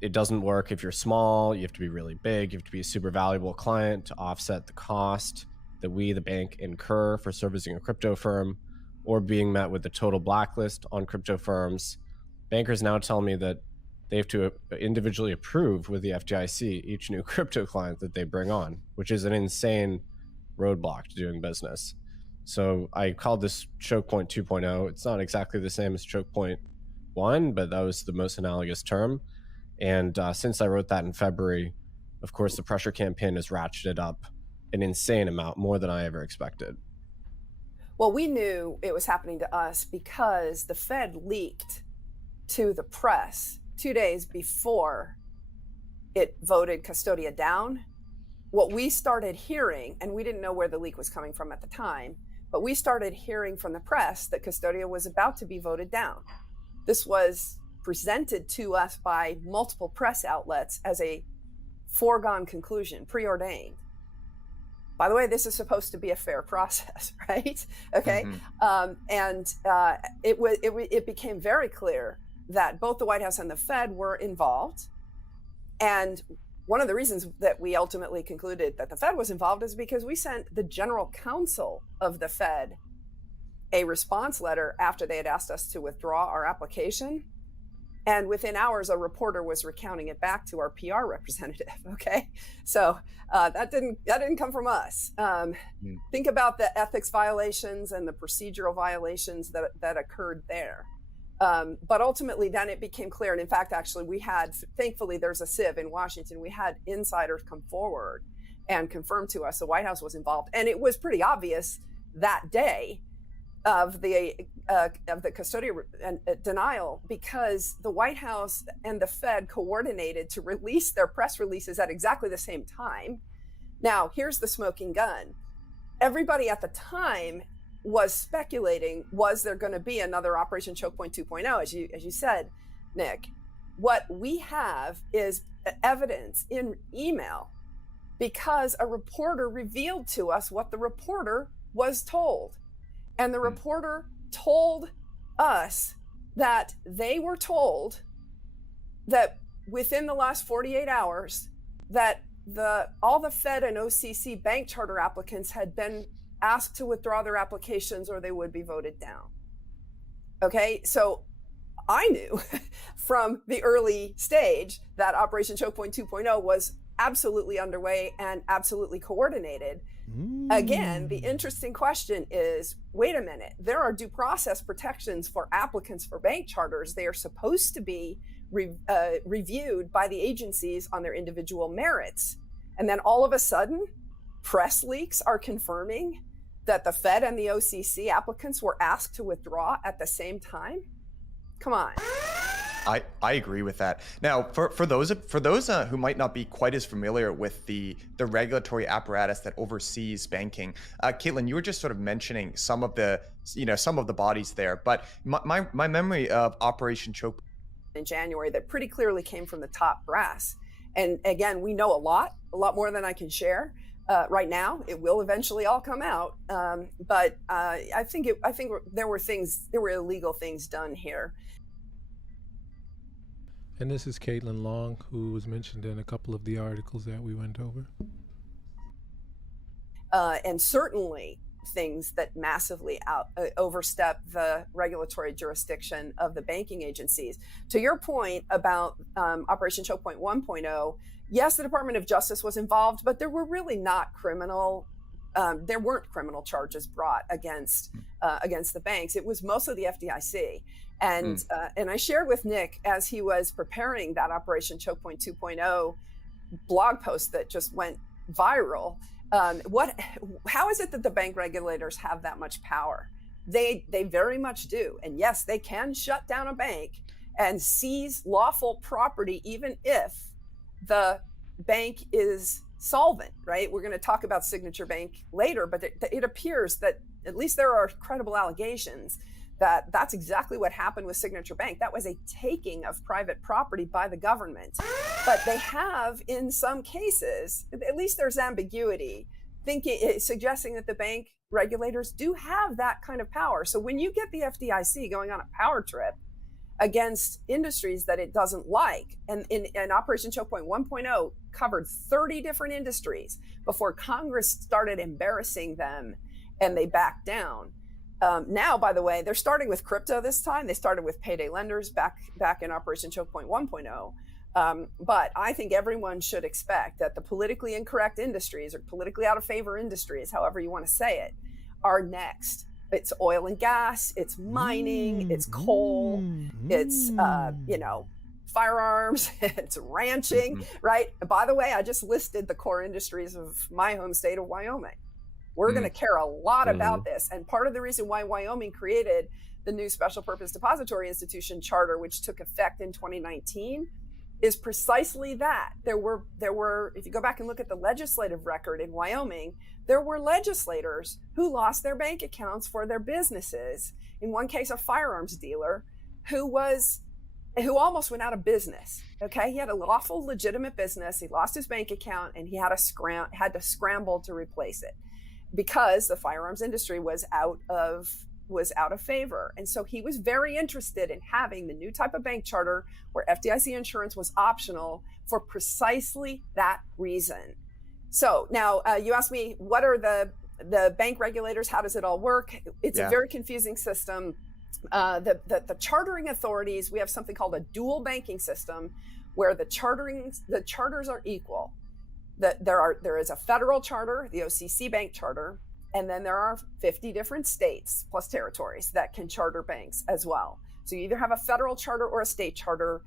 it doesn't work if you're small, you have to be really big, you have to be a super valuable client to offset the cost that we, the bank, incur for servicing a crypto firm, or being met with the total blacklist on crypto firms. Bankers now tell me that they have to individually approve with the FDIC each new crypto client that they bring on, which is an insane roadblock to doing business. So I called this choke point 2.0. It's not exactly the same as choke point 1, but that was the most analogous term. And since I wrote that in February, of course, the pressure campaign has ratcheted up an insane amount, more than I ever expected. Well, we knew it was happening to us because the Fed leaked to the press 2 days before it voted Custodia down. What we started hearing, and we didn't know where the leak was coming from at the time, but we started hearing from the press that Custodia was about to be voted down. This was presented to us by multiple press outlets as a foregone conclusion, preordained. By the way, this is supposed to be a fair process, right? Okay. It became very clear that both the White House and the Fed were involved. And one of the reasons that we ultimately concluded that the Fed was involved is because we sent the general counsel of the Fed a response letter after they had asked us to withdraw our application. And within hours, a reporter was recounting it back to our PR representative. Okay, so that didn't come from us. Think about the ethics violations and the procedural violations that occurred there. But ultimately, then it became clear. And in fact, actually, we had, thankfully, there's a sieve in Washington. We had insiders come forward and confirm to us the White House was involved. And it was pretty obvious that day of the custodial denial because the White House and the Fed coordinated to release their press releases at exactly the same time. Now, here's the smoking gun. Everybody at the time was speculating, was there going to be another Operation Choke Point 2.0, as you said, Nick? What we have is evidence in email because a reporter revealed to us what the reporter was told. And the reporter told us that they were told that within the last 48 hours that all the Fed and OCC bank charter applicants had been asked to withdraw their applications or they would be voted down. Okay, so I knew from the early stage that Operation Choke Point 2.0 was absolutely underway and absolutely coordinated. Again, the interesting question is, wait a minute, there are due process protections for applicants for bank charters. They are supposed to be reviewed by the agencies on their individual merits. And then all of a sudden, press leaks are confirming that the Fed and the OCC applicants were asked to withdraw at the same time. Come on. I agree with that. Now, for those who might not be quite as familiar with the regulatory apparatus that oversees banking, Caitlin, you were just sort of mentioning some of the bodies there, but my memory of Operation Choke in January that pretty clearly came from the top brass. And again, we know a lot more than I can share right now. It will eventually all come out, but I think there were illegal things done here. And this is Caitlin Long, who was mentioned in a couple of the articles that we went over. And certainly things that massively overstep the regulatory jurisdiction of the banking agencies. To your point about Operation Choke Point 1.0, yes, the Department of Justice was involved, but there were really not there weren't criminal charges brought against the banks. It was mostly the FDIC. And I shared with Nick as he was preparing that Operation Choke Point 2.0 blog post that just went viral. How is it that the bank regulators have that much power? They very much do. And yes, they can shut down a bank and seize lawful property, even if the bank is solvent, right? We're going to talk about Signature Bank later, but it appears that at least there are credible allegations that that's exactly what happened with Signature Bank. That was a taking of private property by the government. But they have, in some cases, at least there's ambiguity, suggesting that the bank regulators do have that kind of power. So when you get the FDIC going on a power trip against industries that it doesn't like, and in Operation Choke Point 1.0 covered 30 different industries before Congress started embarrassing them and they backed down. Now, by the way, they're starting with crypto this time. They started with payday lenders back in Operation Choke Point 1.0. But I think everyone should expect that the politically incorrect industries or politically out of favor industries, however you want to say it, are next. It's oil and gas, it's mining, it's coal, it's, firearms, it's ranching, right? And by the way, I just listed the core industries of my home state of Wyoming. We're going to care a lot about this. And part of the reason why Wyoming created the new Special Purpose Depository Institution Charter, which took effect in 2019, is precisely that. There were, if you go back and look at the legislative record in Wyoming, there were legislators who lost their bank accounts for their businesses. In one case, a firearms dealer who almost went out of business. Okay, he had a lawful, legitimate business. He lost his bank account, and he had to scramble to replace it because the firearms industry was out of favor. And so he was very interested in having the new type of bank charter where FDIC insurance was optional for precisely that reason. So now you asked me, what are the bank regulators? How does it all work? It's a very confusing system. The chartering authorities, we have something called a dual banking system where the charters are equal. There is a federal charter, the OCC bank charter, and then there are 50 different states plus territories that can charter banks as well. So you either have a federal charter or a state charter.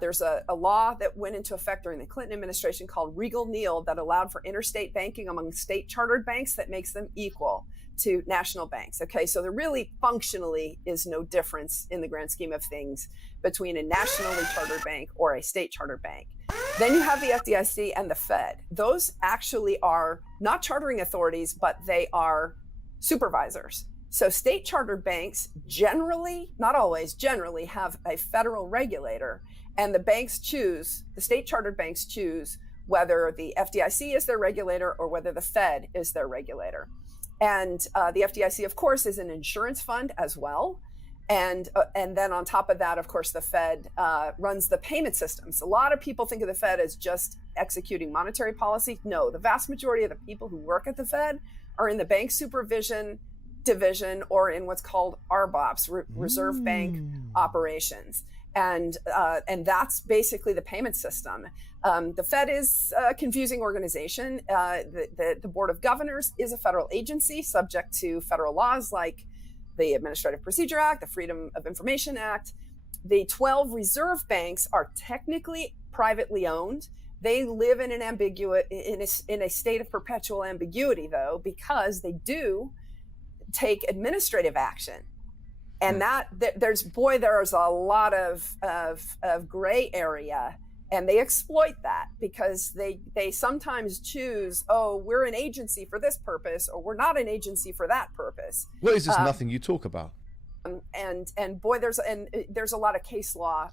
There's a law that went into effect during the Clinton administration called Regal-Neal that allowed for interstate banking among state chartered banks that makes them equal to national banks. Okay, so there really functionally is no difference in the grand scheme of things between a nationally chartered bank or a state chartered bank. Then you have the FDIC and the Fed. Those actually are not chartering authorities, but they are supervisors. So state chartered banks generally, not always, generally have a federal regulator, and the state chartered banks choose whether the FDIC is their regulator or whether the Fed is their regulator. And the FDIC, of course, is an insurance fund as well. And then on top of that, of course, the Fed runs the payment systems. A lot of people think of the Fed as just executing monetary policy. No, the vast majority of the people who work at the Fed are in the bank supervision division or in what's called RBOPs, Reserve Bank Operations. And that's basically the payment system. The Fed is a confusing organization. The Board of Governors is a federal agency subject to federal laws like the Administrative Procedure Act, the Freedom of Information Act. The 12 reserve banks are technically privately owned. They live in in a state of perpetual ambiguity, though, because they do take administrative action. And there's a lot of gray area, and they exploit that because they sometimes choose, oh, we're an agency for this purpose, or we're not an agency for that purpose. What is this nothing you talk about? And boy, there's a lot of case law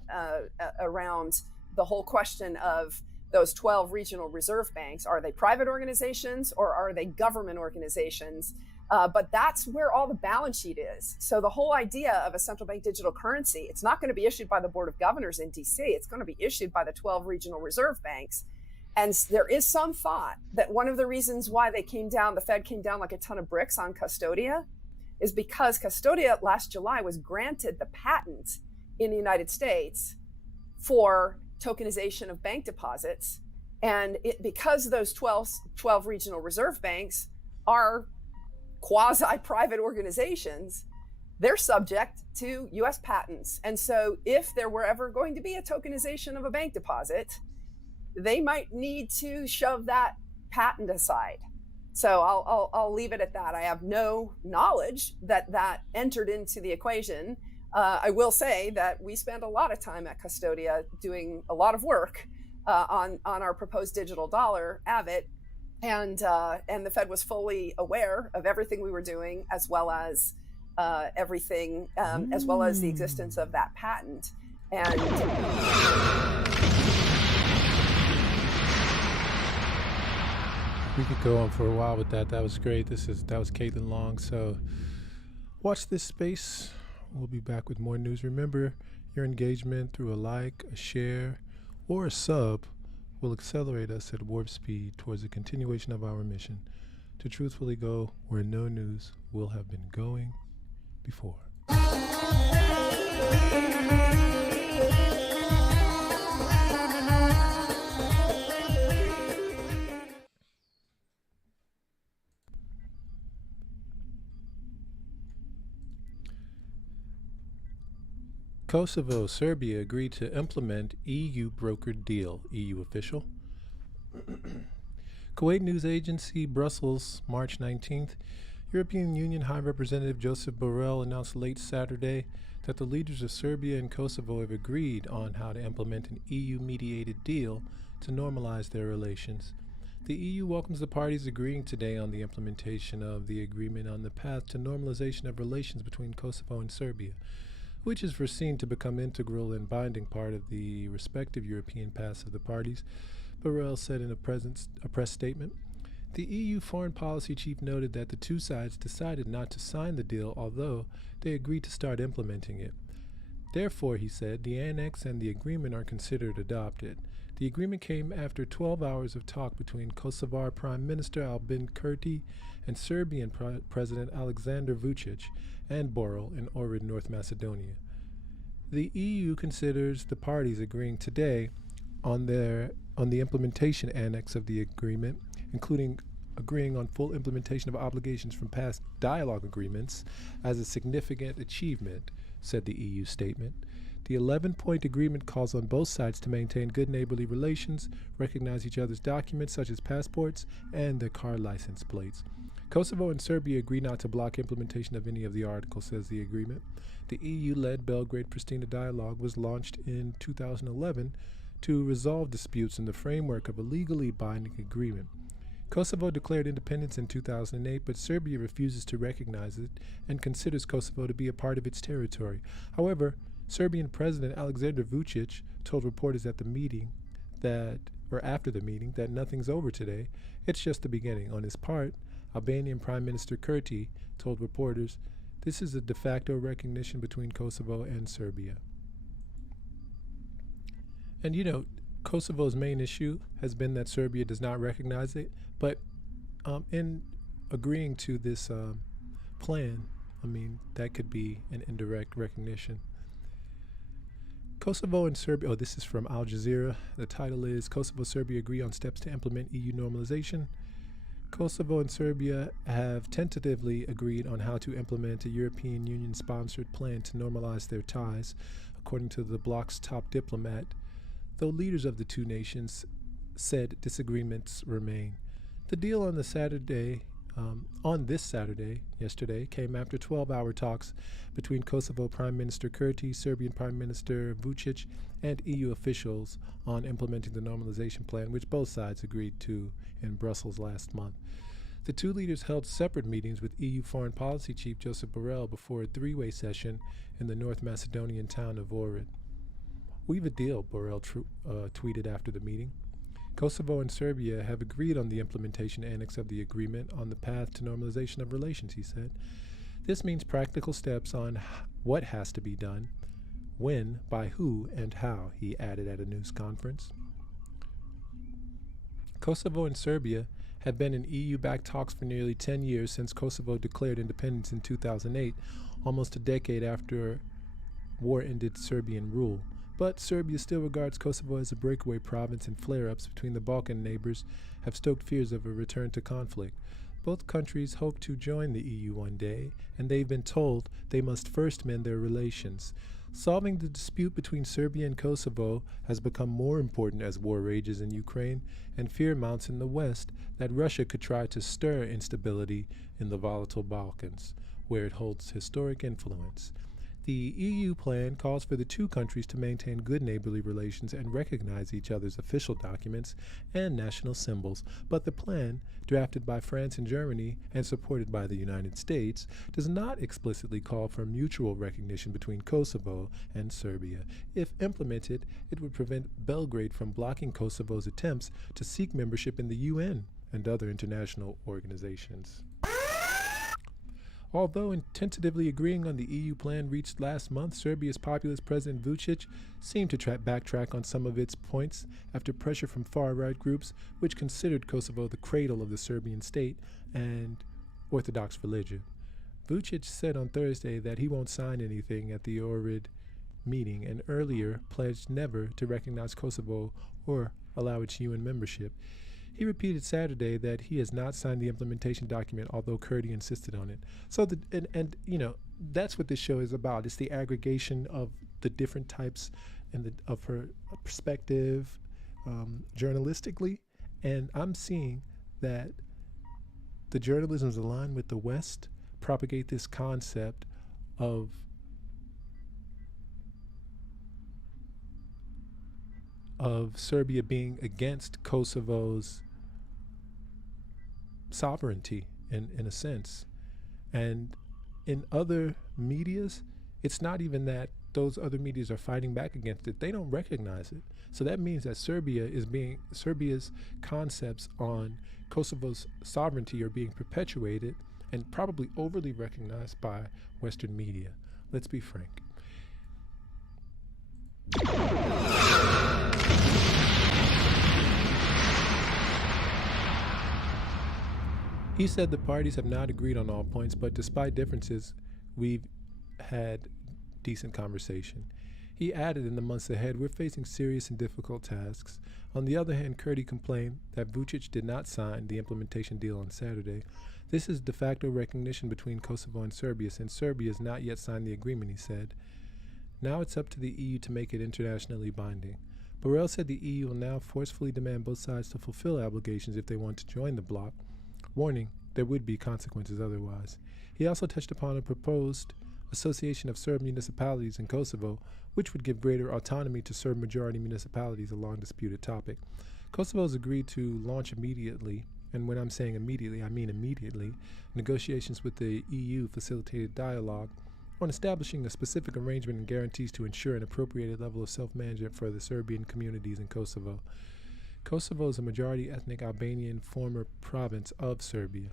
around the whole question of those 12 regional reserve banks. Are they private organizations or are they government organizations? But that's where all the balance sheet is. So the whole idea of a central bank digital currency, it's not going to be issued by the Board of Governors in DC. It's going to be issued by the 12 regional reserve banks. And there is some thought that one of the reasons why the Fed came down like a ton of bricks on Custodia is because Custodia last July was granted the patent in the United States for tokenization of bank deposits. And because those 12 regional reserve banks are quasi-private organizations, they're subject to US patents. And so if there were ever going to be a tokenization of a bank deposit, they might need to shove that patent aside. So I'll leave it at that. I have no knowledge that entered into the equation. I will say that we spent a lot of time at Custodia doing a lot of work on our proposed digital dollar, AVIT, and the Fed was fully aware of everything we were doing, as well as everything, as well as the existence of that patent. And we could go on for a while with that. That was great. That was Caitlin Long. So watch this space. We'll be back with more news. Remember, your engagement through a like, a share, or a sub will accelerate us at warp speed towards the continuation of our mission to truthfully go where no news will have been going before. Kosovo, Serbia agreed to implement EU brokered deal, EU official. Kuwait News Agency, Brussels, March 19th. European Union High Representative Joseph Borrell announced late Saturday that the leaders of Serbia and Kosovo have agreed on how to implement an EU-mediated deal to normalize their relations. The EU welcomes the parties agreeing today on the implementation of the agreement on the path to normalization of relations between Kosovo and Serbia, which is foreseen to become integral and binding part of the respective European paths of the parties, Borrell said in a press statement. The EU foreign policy chief noted that the two sides decided not to sign the deal, although they agreed to start implementing it. Therefore, he said, the annex and the agreement are considered adopted. The agreement came after 12 hours of talk between Kosovar Prime Minister Albin Kurti and Serbian President Aleksandar Vučić and Borrell in Ohrid, North Macedonia. The EU considers the parties agreeing today on the implementation annex of the agreement, including agreeing on full implementation of obligations from past dialogue agreements, as a significant achievement, said the EU statement. The 11-point agreement calls on both sides to maintain good neighborly relations, recognize each other's documents such as passports and their car license plates. Kosovo and Serbia agree not to block implementation of any of the articles, says the agreement. The EU-led Belgrade-Pristina dialogue was launched in 2011 to resolve disputes in the framework of a legally binding agreement. Kosovo declared independence in 2008, but Serbia refuses to recognize it and considers Kosovo to be a part of its territory. However, Serbian President Aleksandar Vučić told reporters at the meeting after the meeting that nothing's over today. It's just the beginning. On his part, Albanian Prime Minister Kurti told reporters, "This is a de facto recognition between Kosovo and Serbia." And Kosovo's main issue has been that Serbia does not recognize it, but in agreeing to this plan, that could be an indirect recognition. Kosovo and Serbia, this is from Al Jazeera. The title is Kosovo and Serbia Agree on Steps to Implement EU Normalization. Kosovo and Serbia have tentatively agreed on how to implement a European Union-sponsored plan to normalize their ties, according to the bloc's top diplomat, though leaders of the two nations said disagreements remain. The deal on this Saturday, yesterday, came after 12-hour talks between Kosovo Prime Minister Kurti, Serbian Prime Minister Vučić, and EU officials on implementing the normalization plan, which both sides agreed to in Brussels last month. The two leaders held separate meetings with EU Foreign Policy Chief Josep Borrell before a three-way session in the North Macedonian town of Warrant. "We have a deal," Borrell tweeted after the meeting. Kosovo and Serbia have agreed on the implementation annex of the agreement on the path to normalization of relations, he said. This means practical steps on what has to be done, when, by who, and how, he added at a news conference. Kosovo and Serbia have been in EU-backed talks for nearly 10 years since Kosovo declared independence in 2008, almost a decade after war ended Serbian rule. But Serbia still regards Kosovo as a breakaway province, and flare-ups between the Balkan neighbors have stoked fears of a return to conflict. Both countries hope to join the EU one day, and they've been told they must first mend their relations. Solving the dispute between Serbia and Kosovo has become more important as war rages in Ukraine and fear mounts in the West that Russia could try to stir instability in the volatile Balkans, where it holds historic influence. The EU plan calls for the two countries to maintain good neighborly relations and recognize each other's official documents and national symbols, but the plan, drafted by France and Germany and supported by the United States, does not explicitly call for mutual recognition between Kosovo and Serbia. If implemented, it would prevent Belgrade from blocking Kosovo's attempts to seek membership in the UN and other international organizations. Although tentatively agreeing on the EU plan reached last month, Serbia's populist President Vučić seemed to backtrack on some of its points after pressure from far-right groups, which considered Kosovo the cradle of the Serbian state and Orthodox religion. Vučić said on Thursday that he won't sign anything at the Ohrid meeting, and earlier pledged never to recognize Kosovo or allow its UN membership. He repeated Saturday that he has not signed the implementation document, although Kurti insisted on it. So, that's what this show is about. It's the aggregation of the different types of her perspective journalistically. And I'm seeing that the journalisms aligned with the West propagate this concept of Serbia being against Kosovo's sovereignty in a sense. And in other medias, it's not even that those other medias are fighting back against it. They don't recognize it. So that means that Serbia's concepts on Kosovo's sovereignty are being perpetuated and probably overly recognized by Western media. Let's be frank. He said the parties have not agreed on all points, but despite differences, we've had decent conversation. He added, in the months ahead, we're facing serious and difficult tasks. On the other hand, Kurti complained that Vučić did not sign the implementation deal on Saturday. This is de facto recognition between Kosovo and Serbia, since Serbia has not yet signed the agreement, he said. Now it's up to the EU to make it internationally binding. Borrell said the EU will now forcefully demand both sides to fulfill obligations if they want to join the bloc, warning there would be consequences otherwise. He also touched upon a proposed association of Serb municipalities in Kosovo, which would give greater autonomy to Serb majority municipalities, a long disputed topic. Kosovo has agreed to launch immediately, and when I'm saying immediately, I mean immediately, negotiations with the EU facilitated dialogue on establishing a specific arrangement and guarantees to ensure an appropriated level of self-management for the Serbian communities in Kosovo. Kosovo is a majority ethnic Albanian former province of Serbia.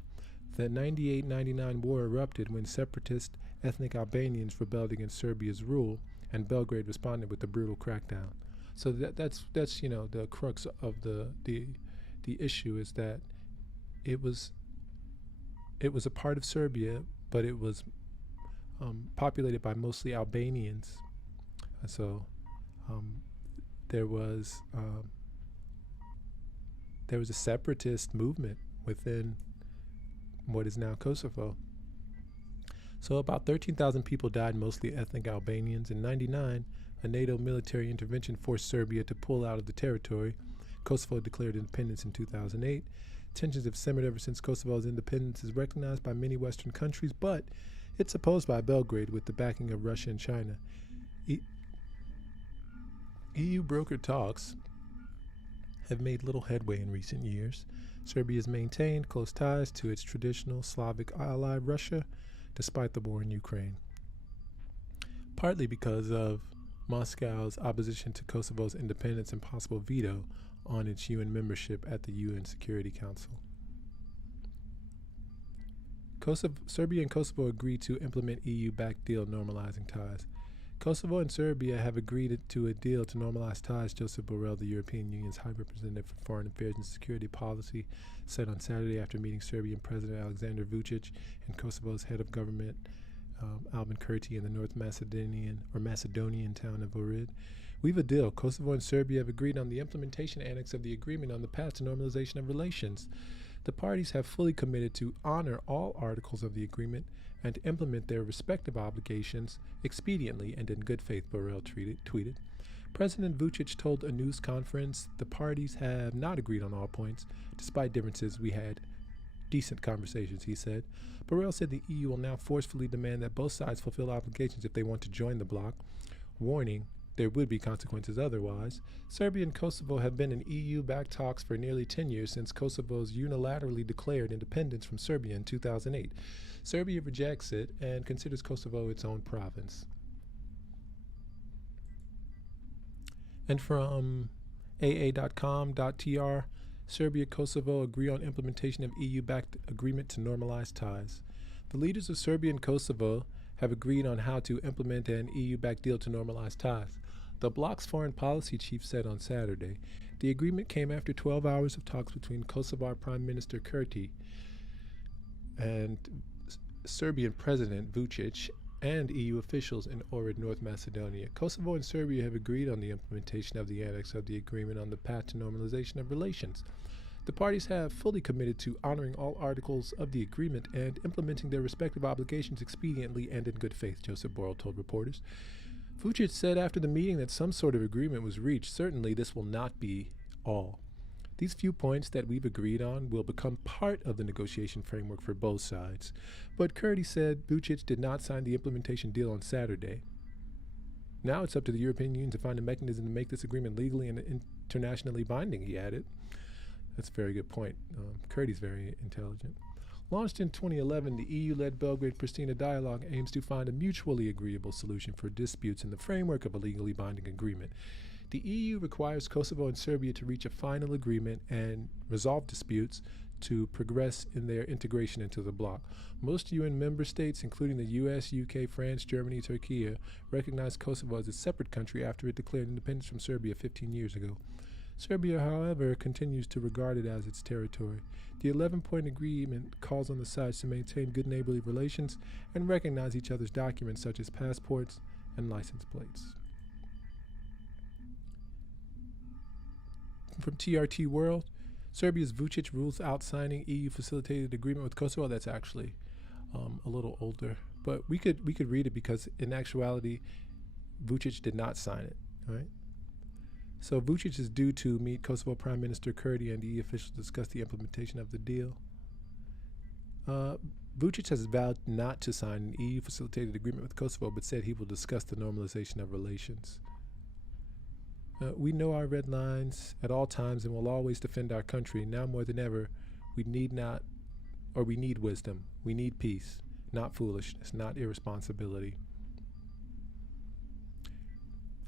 The 98-99 war erupted when separatist ethnic Albanians rebelled against Serbia's rule, and Belgrade responded with a brutal crackdown. So that's the crux of the issue is that it was a part of Serbia, but it was populated by mostly Albanians. So there was a separatist movement within what is now Kosovo. So about 13,000 people died, mostly ethnic Albanians. In '99, a NATO military intervention forced Serbia to pull out of the territory. Kosovo declared independence in 2008. Tensions have simmered ever since Kosovo's independence is recognized by many Western countries, but it's opposed by Belgrade with the backing of Russia and China. EU brokered talks have made little headway in recent years. Serbia has maintained close ties to its traditional Slavic ally Russia, despite the war in Ukraine, partly because of Moscow's opposition to Kosovo's independence and possible veto on its UN membership at the UN Security Council. Serbia and Kosovo agreed to implement EU-backed deal normalizing ties. Kosovo and Serbia have agreed to a deal to normalize ties, Josep Borrell, the European Union's High Representative for Foreign Affairs and Security Policy, said on Saturday after meeting Serbian President Alexander Vučić and Kosovo's head of government, Albin Kurti, in the North Macedonian town of Ohrid. "We have a deal. Kosovo and Serbia have agreed on the implementation annex of the agreement on the path to normalization of relations. The parties have fully committed to honor all articles of the agreement and implement their respective obligations expediently and in good faith," Borrell tweeted. President Vučić told a news conference, "The parties have not agreed on all points. Despite differences, we had decent conversations," he said. Borrell said the EU will now forcefully demand that both sides fulfill obligations if they want to join the bloc, warning there would be consequences otherwise. Serbia and Kosovo have been in EU-backed talks for nearly 10 years since Kosovo's unilaterally declared independence from Serbia in 2008. Serbia rejects it and considers Kosovo its own province. And from aa.com.tr, Serbia, Kosovo agree on implementation of EU-backed agreement to normalize ties. The leaders of Serbia and Kosovo have agreed on how to implement an EU-backed deal to normalize ties. The bloc's foreign policy chief said on Saturday. The agreement came after 12 hours of talks between Kosovar Prime Minister Kurti and Serbian President Vučić and EU officials in Ohrid, North Macedonia. Kosovo and Serbia have agreed on the implementation of the annex of the agreement on the path to normalization of relations. The parties have fully committed to honoring all articles of the agreement and implementing their respective obligations expediently and in good faith, Josep Borrell told reporters. Vučić said after the meeting that some sort of agreement was reached. Certainly this will not be all. These few points that we've agreed on will become part of the negotiation framework for both sides. But Kurti said Vučić did not sign the implementation deal on Saturday. Now it's up to the European Union to find a mechanism to make this agreement legally and internationally binding, he added. That's a very good point. Kurti's very intelligent. Launched in 2011, the EU-led Belgrade-Pristina dialogue aims to find a mutually agreeable solution for disputes in the framework of a legally binding agreement. The EU requires Kosovo and Serbia to reach a final agreement and resolve disputes to progress in their integration into the bloc. Most UN member states, including the US, UK, France, Germany, Turkey, recognize Kosovo as a separate country after it declared independence from Serbia 15 years ago. Serbia, however, continues to regard it as its territory. The 11-point agreement calls on the sides to maintain good neighborly relations and recognize each other's documents such as passports and license plates. From TRT World, Serbia's Vučić rules out signing EU-facilitated agreement with Kosovo. That's actually a little older, but we could read it because in actuality, Vučić did not sign it, right? So Vučić is due to meet Kosovo Prime Minister Kurti and EU officials to discuss the implementation of the deal. Vučić has vowed not to sign an EU-facilitated agreement with Kosovo, but said he will discuss the normalization of relations. We know our red lines at all times and will always defend our country. Now more than ever, we need wisdom. We need peace, not foolishness, not irresponsibility.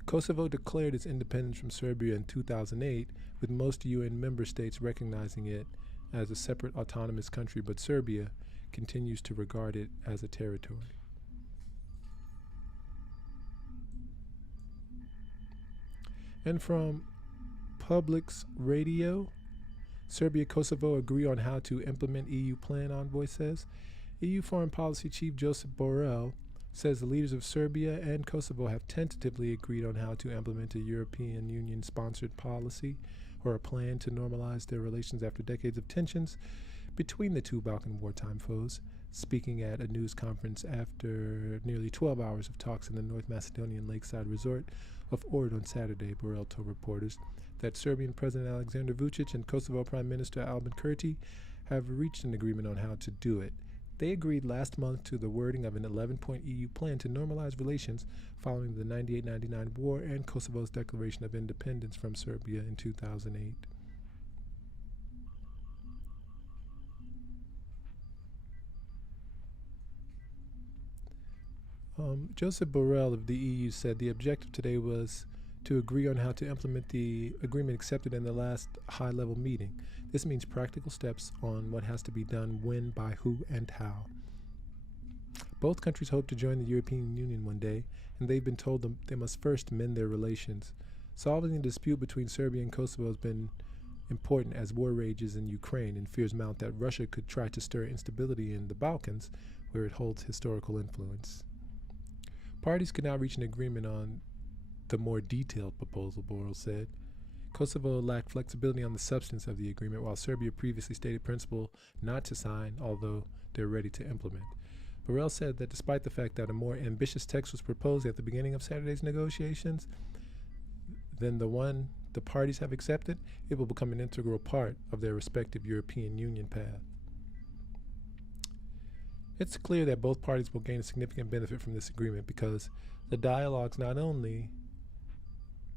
Kosovo declared its independence from Serbia in 2008, with most UN member states recognizing it as a separate autonomous country, but Serbia continues to regard it as a territory. And from Public's Radio, Serbia and Kosovo agree on how to implement EU plan, envoy says. EU Foreign Policy Chief Josep Borrell says the leaders of Serbia and Kosovo have tentatively agreed on how to implement a European Union-sponsored policy or a plan to normalize their relations after decades of tensions between the two Balkan wartime foes. Speaking at a news conference after nearly 12 hours of talks in the North Macedonian lakeside resort of Ohrid on Saturday, Borrell told reporters that Serbian President Aleksandar Vučić and Kosovo Prime Minister Albin Kurti have reached an agreement on how to do it. They agreed last month to the wording of an 11-point EU plan to normalize relations following the 98-99 war and Kosovo's declaration of independence from Serbia in 2008. Josep Borrell of the EU said the objective today was to agree on how to implement the agreement accepted in the last high-level meeting. This means practical steps on what has to be done, when, by who, and how. Both countries hope to join the European Union one day, and they've been told they must first mend their relations. Solving the dispute between Serbia and Kosovo has been important as war rages in Ukraine and fears mount that Russia could try to stir instability in the Balkans, where it holds historical influence. Parties could now reach an agreement on the more detailed proposal, Borrell said. Kosovo lacked flexibility on the substance of the agreement, while Serbia previously stated principle not to sign, although they're ready to implement. Borrell said that despite the fact that a more ambitious text was proposed at the beginning of Saturday's negotiations than the one the parties have accepted, it will become an integral part of their respective European Union path. It's clear that both parties will gain a significant benefit from this agreement because the dialogue's not only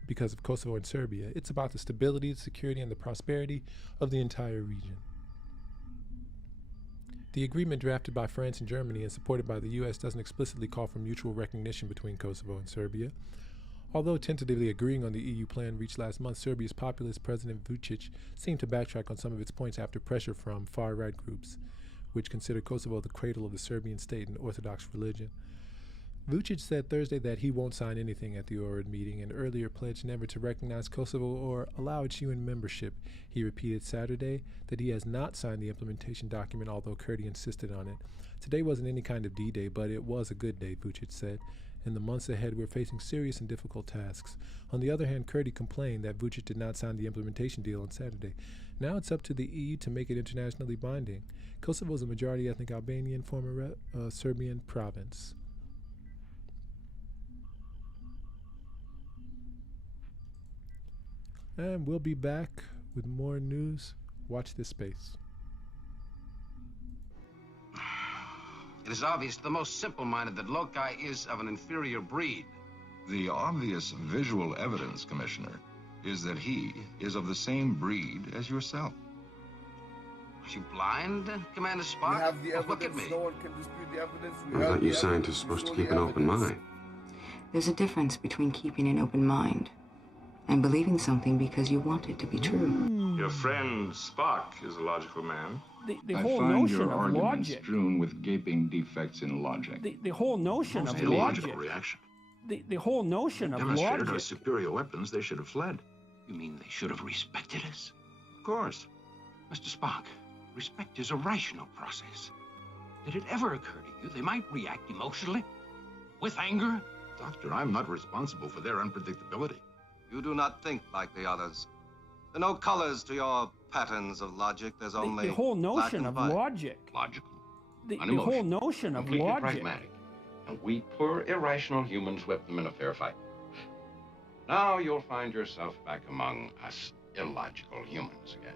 because of Kosovo and Serbia, it's about the stability, the security, and the prosperity of the entire region. The agreement drafted by France and Germany and supported by the U.S. doesn't explicitly call for mutual recognition between Kosovo and Serbia. Although tentatively agreeing on the EU plan reached last month, Serbia's populist President Vučić seemed to backtrack on some of its points after pressure from far-right groups, which consider Kosovo the cradle of the Serbian state and Orthodox religion. Vučić said Thursday that he won't sign anything at the Ohrid meeting and earlier pledged never to recognize Kosovo or allow its UN membership. He repeated Saturday that he has not signed the implementation document, although Kurti insisted on it. Today wasn't any kind of D-Day, but it was a good day, Vučić said. In the months ahead, we're facing serious and difficult tasks. On the other hand, Kurti complained that Vučić did not sign the implementation deal on Saturday. Now it's up to the EU to make it internationally binding. Kosovo is a majority ethnic Albanian, former Serbian province. And we'll be back with more news. Watch this space. It is obvious to the most simple-minded that Lokai is of an inferior breed. The obvious visual evidence, Commissioner, is that he is of the same breed as yourself. Are you blind, Commander Spock? We have the evidence. Look at me. No one can dispute the evidence. I thought you scientists are supposed to keep an open mind. There's a difference between keeping an open mind and believing something because you want it to be true. Your friend Spock is a logical man. The whole notion your of arguments logic. strewn with gaping defects in logic. The whole notion of Illogical logic. reaction. The whole notion of Demonstrated logic. our superior weapons, they should have fled. You mean they should have respected us? Of course. Mr. Spock, respect is a rational process. Did it ever occur to you they might react emotionally? With anger? Doctor, I'm not responsible for their unpredictability. You do not think like the others. There are no colors to your patterns of logic. There's only The whole black notion and of white. logic. Logical. The whole notion of Completely logic. pragmatic. We poor, irrational humans whipped them in a fair fight. Now you'll find yourself back among us illogical humans again.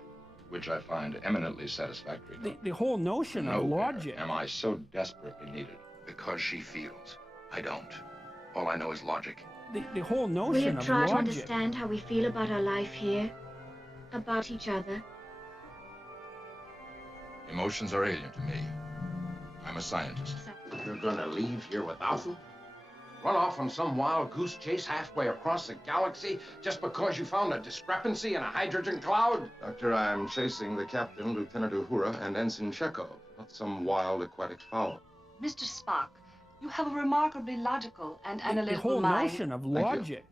Which I find eminently satisfactory. The whole notion of logic. Am I so desperately needed? Because she feels. I don't. All I know is logic. The whole Will notion you of try to logic. understand how we feel about our life here? About each other? Emotions are alien to me. I'm a scientist. You're gonna leave here without them? Run off on some wild goose chase halfway across the galaxy just because you found a discrepancy in a hydrogen cloud? Doctor, I'm chasing the captain, Lieutenant Uhura, and Ensign Chekhov, not some wild aquatic fowl. Mr. Spock, you have a remarkably logical and The analytical whole mind. notion of Thank you. logic.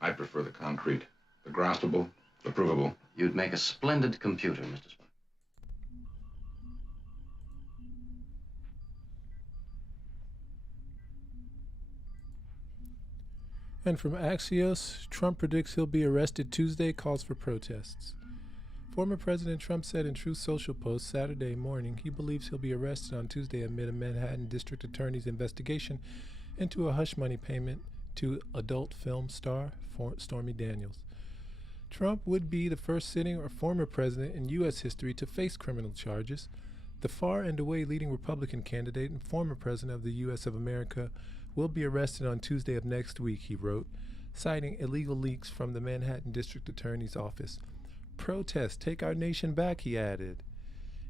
I prefer the concrete, the graspable, the provable. You'd make a splendid computer, Mr. Spock. And from Axios, Trump predicts he'll be arrested Tuesday, calls for protests. Former President Trump said in Truth Social post Saturday morning he believes he'll be arrested on Tuesday amid a Manhattan District Attorney's investigation into a hush money payment to adult film star Stormy Daniels. Trump would be the first sitting or former president in U.S. history to face criminal charges. The far and away leading Republican candidate and former president of the U.S. of America will be arrested on Tuesday of next week, he wrote, citing illegal leaks from the Manhattan District Attorney's office. Protest, take our nation back, he added.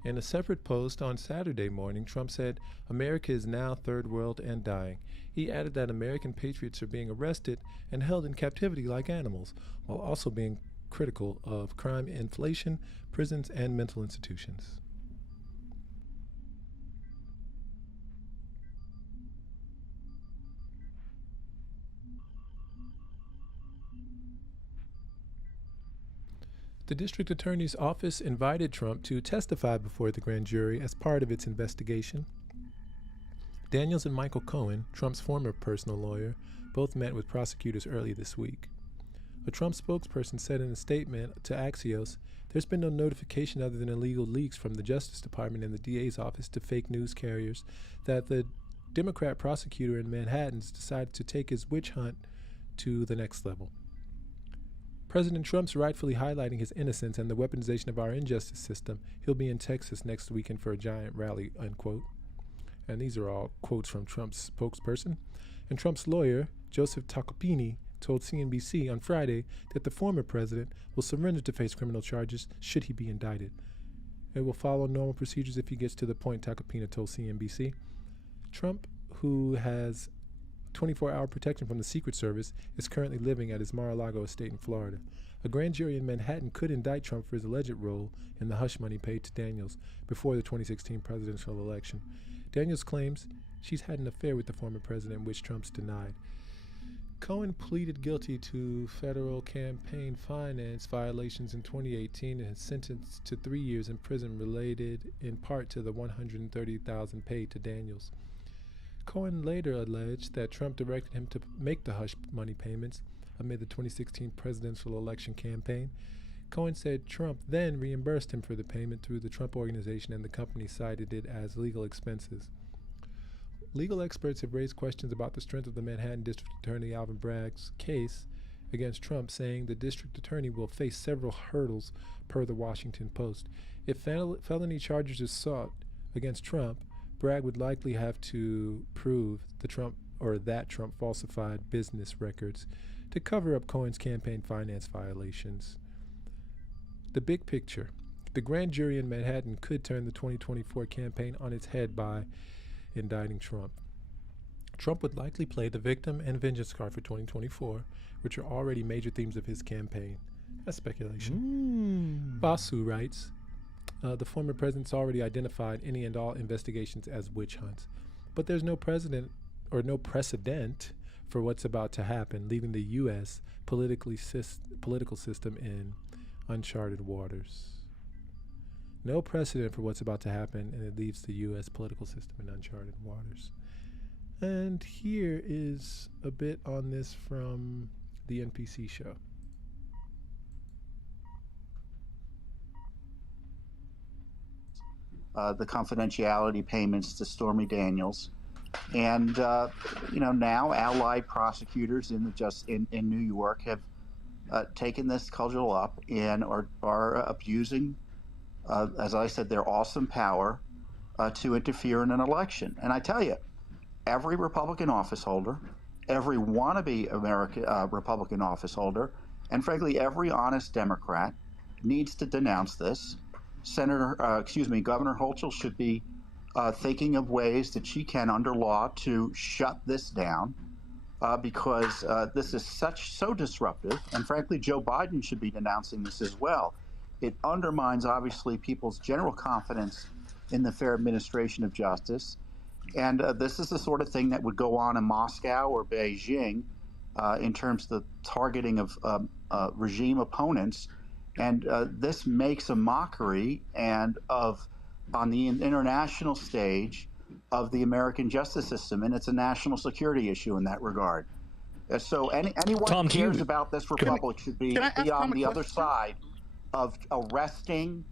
In a separate post on Saturday morning, Trump said, America is now third world and dying. He added that American patriots are being arrested and held in captivity like animals, while also being critical of crime, inflation, prisons, and mental institutions. The district attorney's office invited Trump to testify before the grand jury as part of its investigation. Daniels and Michael Cohen, Trump's former personal lawyer, both met with prosecutors early this week. A Trump spokesperson said in a statement to Axios, there's been no notification other than illegal leaks from the Justice Department and the DA's office to fake news carriers that the Democrat prosecutor in Manhattan's decided to take his witch hunt to the next level. President Trump's rightfully highlighting his innocence and the weaponization of our injustice system. He'll be in Texas next weekend for a giant rally, unquote. And these are all quotes from Trump's spokesperson. And Trump's lawyer, Joseph Tacopini, told CNBC on Friday that the former president will surrender to face criminal charges should he be indicted. It will follow normal procedures if he gets to the point, Tacopina told CNBC. Trump, who has 24-hour protection from the Secret Service, is currently living at his Mar-a-Lago estate in Florida. A grand jury in Manhattan could indict Trump for his alleged role in the hush money paid to Daniels before the 2016 presidential election. Daniels claims she's had an affair with the former president, which Trump's denied. Cohen pleaded guilty to federal campaign finance violations in 2018 and is sentenced to 3 years in prison related in part to the $130,000 paid to Daniels. Cohen later alleged that Trump directed him to make the hush money payments amid the 2016 presidential election campaign. Cohen said Trump then reimbursed him for the payment through the Trump Organization, and the company cited it as legal expenses. Legal experts have raised questions about the strength of the Manhattan District Attorney Alvin Bragg's case against Trump, saying the district attorney will face several hurdles per the Washington Post. If felony charges are sought against Trump, Bragg would likely have to prove that Trump falsified business records to cover up Cohen's campaign finance violations. The big picture. The grand jury in Manhattan could turn the 2024 campaign on its head by indicting Trump. Trump would likely play the victim and vengeance card for 2024, which are already major themes of his campaign. That's speculation. Basu writes, the former president's already identified any and all investigations as witch hunts, but there's no precedent for what's about to happen, leaving the U.S. political system in uncharted waters. No precedent for what's about to happen, and it leaves the U.S. political system in uncharted waters. And here is a bit on this from the NPC show. The confidentiality payments to Stormy Daniels. And now allied prosecutors in New York have taken this cudgel up and are abusing, as I said, their awesome power to interfere in an election. And I tell you, every Republican office holder, every wannabe Republican office holder, and frankly, every honest Democrat needs to denounce this. Governor Hochul should be thinking of ways that she can, under law, to shut this down because this is so disruptive. And frankly, Joe Biden should be denouncing this as well. It undermines, obviously, people's general confidence in the fair administration of justice. And this is the sort of thing that would go on in Moscow or Beijing in terms of the targeting of regime opponents. And this makes a mockery on the international stage of the American justice system, and it's a national security issue in that regard. So anyone who cares about this republic should be on the other side of arresting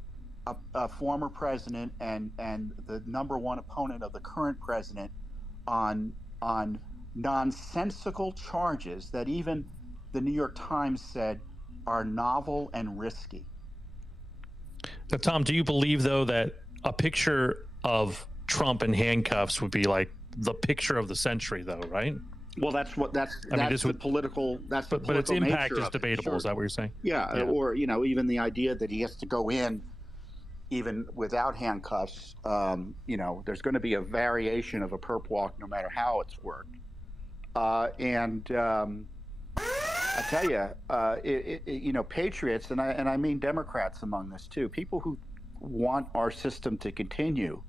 a former president and the number one opponent of the current president on nonsensical charges that even the New York Times said are novel and risky. Now, Tom, do you believe, though, that a picture of Trump in handcuffs would be like the picture of the century, though, right? Well, that's the political. But its impact is debatable. Sure. Is that what you're saying? Yeah, or even the idea that he has to go in even without handcuffs. There's going to be a variation of a perp walk, no matter how it's worked. I tell you, patriots, and I mean Democrats among this too, people who want our system to continue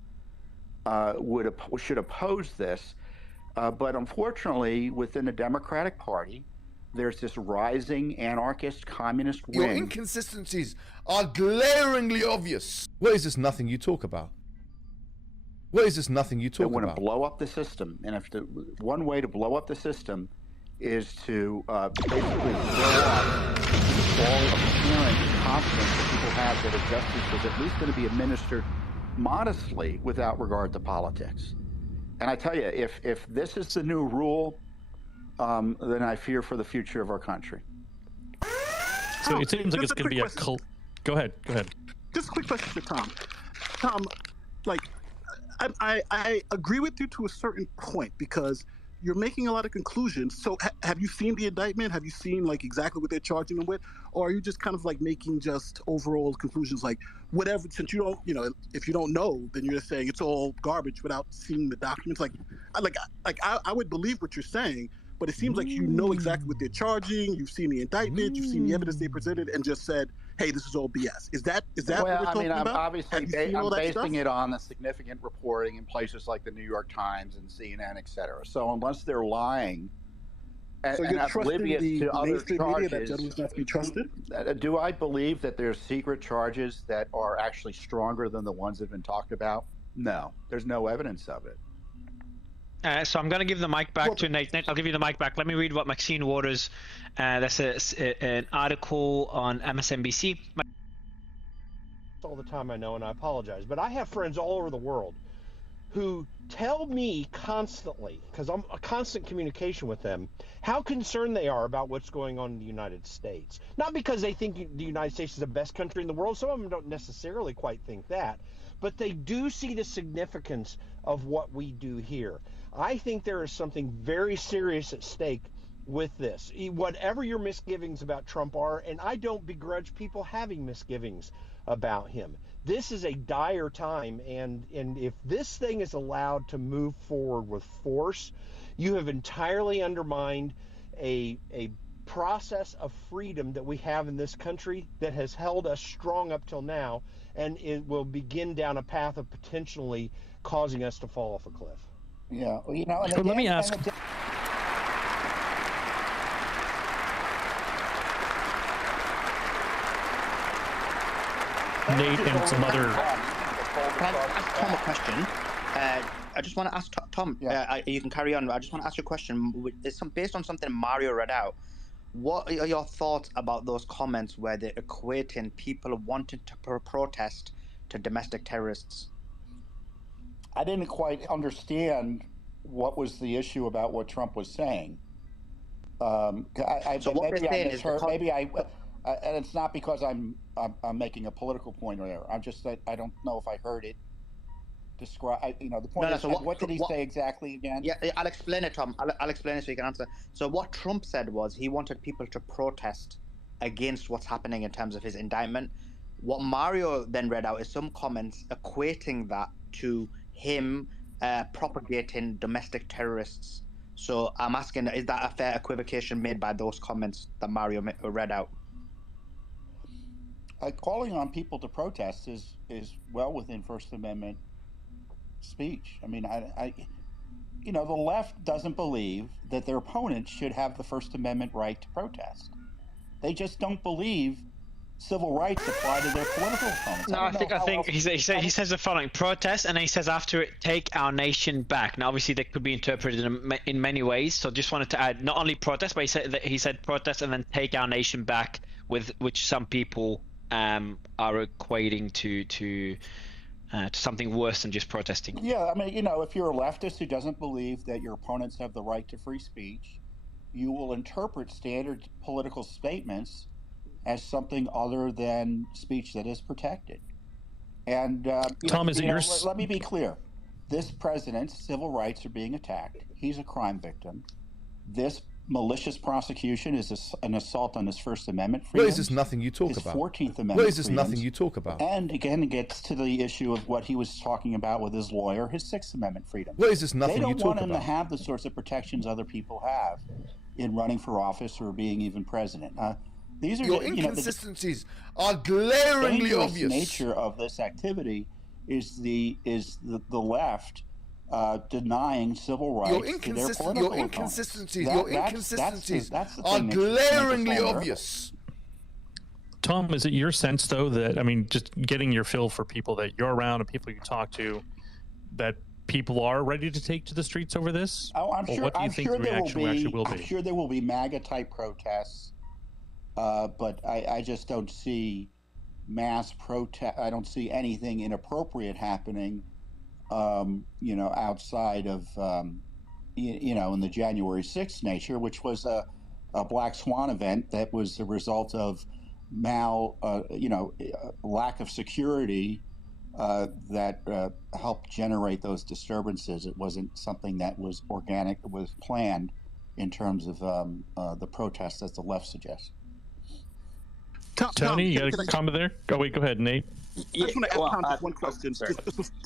should oppose this. But unfortunately, within the Democratic Party, there's this rising anarchist communist wing. Your inconsistencies are glaringly obvious. What is this nothing you talk about? What is this nothing you talk about? They want to blow up the system. And one way to blow up the system is to basically blow up all apparent confidence that people have that a justice is at least going to be administered modestly without regard to politics. And I tell you, if this is the new rule, then I fear for the future of our country. So it seems like it's going to be a cult. Go ahead. Just a quick question for Tom. Tom, I agree with you to a certain point because you're making a lot of conclusions. So have you seen the indictment? Have you seen exactly what they're charging them with? Or are you just kind of making just overall conclusions whatever, since you don't, if you don't know, then you're just saying it's all garbage without seeing the documents? I would believe what you're saying, but it seems like you know exactly what they're charging. You've seen the indictment, you've seen the evidence they presented, and just said, hey, this is all BS. Is that what we're talking about? Obviously, I'm basing it on the significant reporting in places like the New York Times and CNN, et cetera. So unless they're lying and oblivious to other charges, that gentleman's not to be trusted? Do I believe that there's secret charges that are actually stronger than the ones that have been talked about? No, there's no evidence of it. So I'm going to give the mic back to Nate. Nate, I'll give you the mic back. Let me read what Maxine Waters, that's an article on MSNBC. All the time, I know, and I apologize, but I have friends all over the world who tell me constantly, because I'm in constant communication with them, how concerned they are about what's going on in the United States. Not because they think the United States is the best country in the world. Some of them don't necessarily quite think that, but they do see the significance of what we do here. I think there is something very serious at stake with this. Whatever your misgivings about Trump are, and I don't begrudge people having misgivings about him, this is a dire time, and if this thing is allowed to move forward with force, you have entirely undermined a process of freedom that we have in this country that has held us strong up till now, and it will begin down a path of potentially causing us to fall off a cliff. Yeah, let me ask. Nate and some other. Can I ask Tom a question? I just want to ask Tom. You can carry on. I just want to ask you a question. It's based on something Mario read out. What are your thoughts about those comments where they're equating people wanting to protest to domestic terrorists? I didn't quite understand what was the issue about what Trump was saying. So what maybe they're saying I is misheard. Maybe and it's not because I'm making a political point there. I'm just that I don't know if I heard it describe. The point is, what did he say exactly again? Yeah, I'll explain it, Tom. I'll explain it so you can answer. So what Trump said was he wanted people to protest against what's happening in terms of his indictment. What Mario then read out is some comments equating that to him propagating domestic terrorists. So I'm asking, is that a fair equivocation made by those comments that Mario read out? Calling on people to protest is well within First Amendment speech. I mean, the left doesn't believe that their opponents should have the First Amendment right to protest. They just don't believe civil rights apply to their political opponents. No, I think he says the following: protest, and then he says after it, take our nation back. Now, obviously, that could be interpreted in many ways. So, just wanted to add not only protest, but he said protest and then take our nation back, with which some people are equating to something worse than just protesting. Yeah, I mean, if you're a leftist who doesn't believe that your opponents have the right to free speech, you will interpret standard political statements as something other than speech that is protected. And Tom, is it your? Let me be clear: this president's civil rights are being attacked. He's a crime victim. This malicious prosecution is an assault on his First Amendment freedom. What is this nothing you talk about? 14th Amendment What is this freedoms, nothing you talk about? And again, it gets to the issue of what he was talking about with his lawyer, his Sixth Amendment freedom. What is this nothing you talk about? They don't want him to have the sorts of protections other people have in running for office or being even president. These are your inconsistencies are glaringly obvious. The nature of this activity is the left denying civil rights to their political Your inconsistencies that's the are thing glaringly obvious. Tom, is it your sense, though, that, I mean, just getting your feel for people that you're around and people you talk to, that people are ready to take to the streets over this? Oh, I'm sure. What do you think the reaction actually will be? I'm sure there will be MAGA-type protests, but I just don't see mass protest. I don't see anything inappropriate happening, outside of, in the January 6th nature, which was a black swan event that was the result of lack of security that helped generate those disturbances. It wasn't something that was organic, it was planned in terms of the protests that the left suggests. Tony, you got a comment there? Go ahead, Nate. I just want to ask Tom just one question.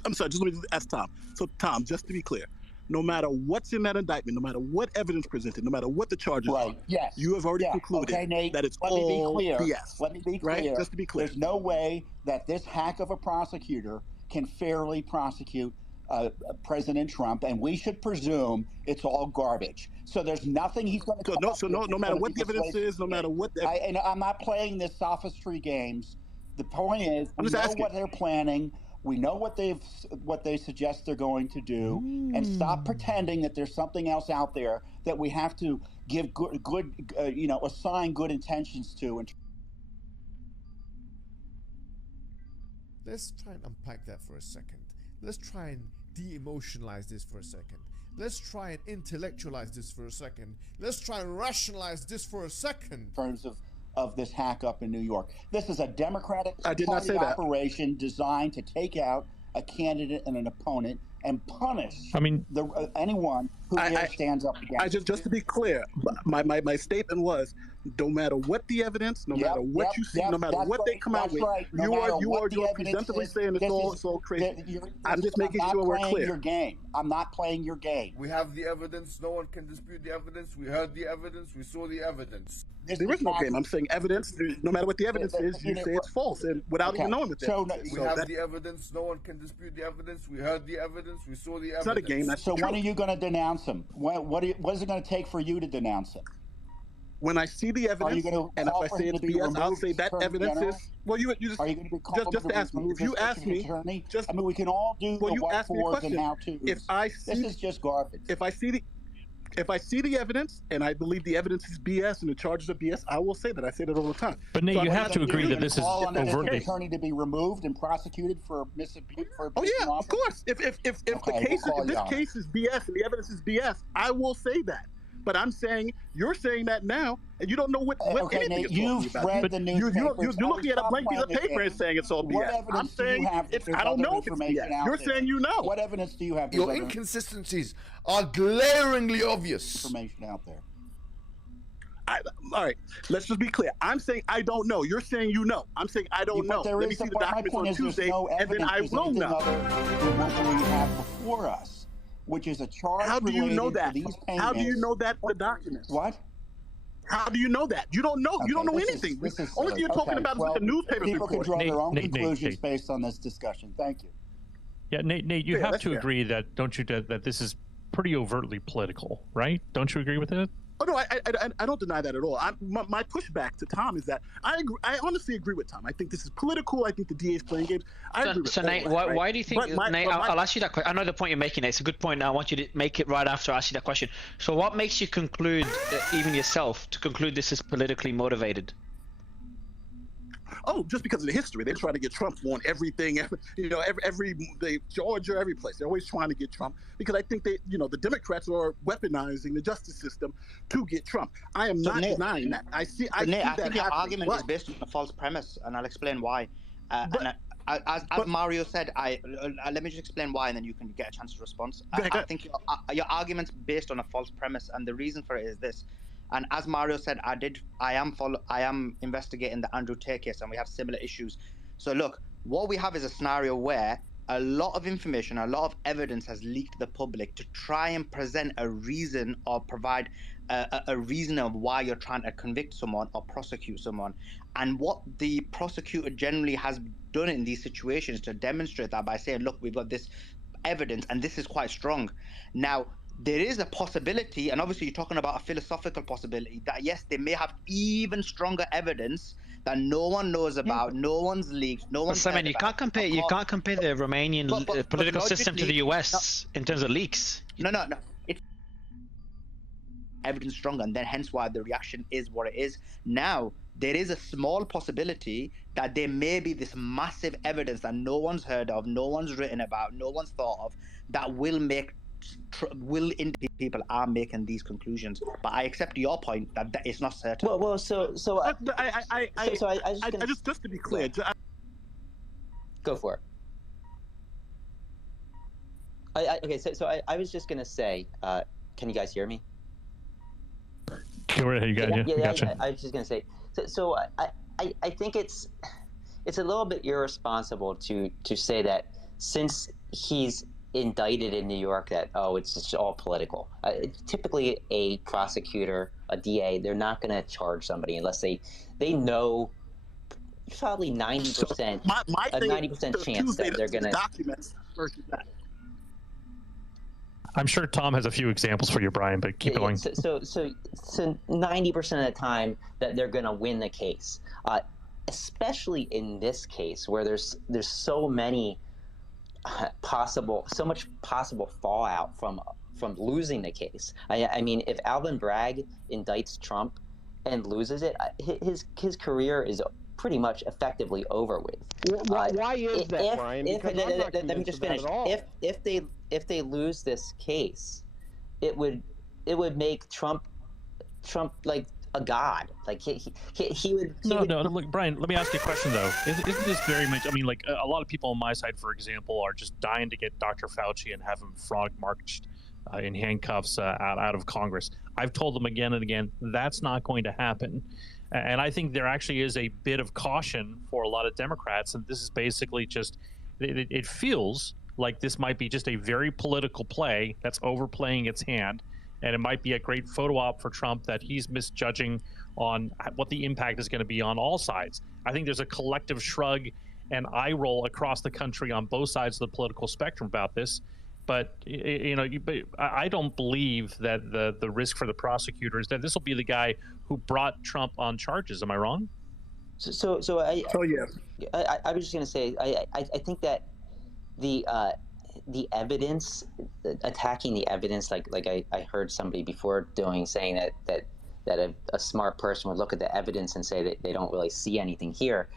I'm sorry, just let me ask Tom. So, Tom, just to be clear, no matter what's in that indictment, no matter what evidence presented, no matter what the charges are, yes, you have already concluded that it's all BS. Let me be clear. Right? Just to be clear. There's no way that this hack of a prosecutor can fairly prosecute President Trump, and we should presume it's all garbage. So there's nothing he's going to. No matter what the evidence is, no matter what. I'm not playing this sophistry games. The point is, we know what they're planning. We know what they suggest they're going to do, and stop pretending that there's something else out there that we have to give assign good intentions to. Let's try and unpack that for a second. Let's try and de-emotionalize this for a second. Let's try and intellectualize this for a second. Let's try and rationalize this for a second. In terms of this hack up in New York, this is a Democratic Party operation designed to take out a candidate and an opponent and punish anyone who stands up against. Just to be clear, my statement was, no matter what the evidence, no matter what you see, no matter what they come out with, you are presumptively saying it's all crazy. I'm just making sure we're clear. I'm not playing your game. We have the evidence. No one can dispute the evidence. We heard the evidence. We saw the evidence. There is no game. I'm saying evidence. No matter what the evidence is, you say it's false, and without even knowing what we have the evidence. No one can dispute the evidence. We heard the evidence. We saw the evidence. It's not a game. So when are you going to denounce him? What is it going to take for you to denounce him? When I see the evidence, and if I say it's BS, I'll say that evidence is. Well, you just. Are you going to be just to ask me? If you ask me, we can all do the what you ask me a and question. how to. If I see, this is just garbage. If I see the. If I see the evidence and I believe the evidence is BS and the charges are BS, I will say that. I say that all the time. But Nate, you have to agree that this is call on the district overtly. attorney to be removed and prosecuted for misabuse. Oh yeah, of course. If the case, if this case is BS and the evidence is BS, I will say that. But I'm saying you're saying that now, and you don't know what anything Nate, is talking you've about. read the newspapers. You're looking at a blank piece of paper and saying it's all BS. I'm saying I don't know if it's BS. You're saying you know. What evidence do you have? Your inconsistencies are glaringly obvious. Information out there. All right, let's just be clear. I'm saying I don't know. You're saying you know. I'm saying I don't know. Let me see the documents on Tuesday, and then I will know. What we have before us, which is a charge. How do you know that? These payments. How do you know that the documents? What? How do you know that? You don't know. You don't know anything. Only thing you're talking about is what the newspaper people report. People can draw their own conclusions based on this discussion. Thank you. Yeah, Nate, you have to agree that, don't you, that this is pretty overtly political, right? Don't you agree with it? Oh no, I don't deny that at all. My pushback to Tom is that I honestly agree with Tom. I think this is political. I think the DA is playing games. I agree with Nate, that, why do you think? Nate, I'll ask you that question. I know the point you're making. It's a good point. I want you to make it right after I ask you that question. So, what makes you conclude, even yourself, to conclude this is politically motivated? Oh, just because of the history. They try to get Trump on everything, Georgia, every place. They're always trying to get Trump because I think the Democrats are weaponizing the justice system to get Trump. I am not denying that. I think your argument is based on a false premise, and I'll explain why. As Mario said, let me just explain why, and then you can get a chance to respond. I think your argument's based on a false premise, and the reason for it is this. And as Mario said, I am investigating the Andrew Tate case, and we have similar issues. So look, what we have is a scenario where a lot of information, a lot of evidence has leaked to the public to try and present a reason or provide a reason of why you're trying to convict someone or prosecute someone. And what the prosecutor generally has done in these situations to demonstrate that by saying, look, we've got this evidence and this is quite strong. Now, there is a possibility, and obviously you're talking about a philosophical possibility, that yes, they may have even stronger evidence that no one knows about, no one's leaked, no one's. You can't compare the Romanian political system to the US in terms of leaks. No. It's evidence stronger, and then hence why the reaction is what it is. Now, there is a small possibility that there may be this massive evidence that no one's heard of, no one's written about, no one's thought of, that will indicate people are making these conclusions. But I accept your point that it's not certain. Just to be clear. Go for it. I was just gonna say, can you guys hear me? Go ahead, you got you. Gotcha. I was just gonna say, I think it's a little bit irresponsible to say that since he's indicted in New York that it's just all political. Typically, a prosecutor, a DA, they're not going to charge somebody unless they know probably 90% a 90% chance that they're going to documents versus that. I'm sure Tom has a few examples for you, Brian, but keep going. So 90% of the time that they're going to win the case, especially in this case where there's so many so much possible fallout from losing the case. I mean, if Alvin Bragg indicts Trump and loses it, his career is pretty much effectively over with. Why is that, Brian? Let me just finish. If they lose this case, it would make Trump like a god. Like he would. Look, Brian. Let me ask you a question though. Isn't this very much? I mean, like a lot of people on my side, for example, are just dying to get Dr. Fauci and have him frog marched in handcuffs out of Congress. I've told them again and again that's not going to happen, and I think there actually is a bit of caution for a lot of Democrats, and this is basically just it feels like this might be just a very political play that's overplaying its hand. And it might be a great photo op for Trump that he's misjudging on what the impact is going to be on all sides. I think there's a collective shrug and eye roll across the country on both sides of the political spectrum about this. But I don't believe that the risk for the prosecutor is that this will be the guy who brought Trump on charges. Am I wrong? I was just going to say I think that the evidence, attacking the evidence, like I heard somebody before saying that a smart person would look at the evidence and say that they don't really see anything here.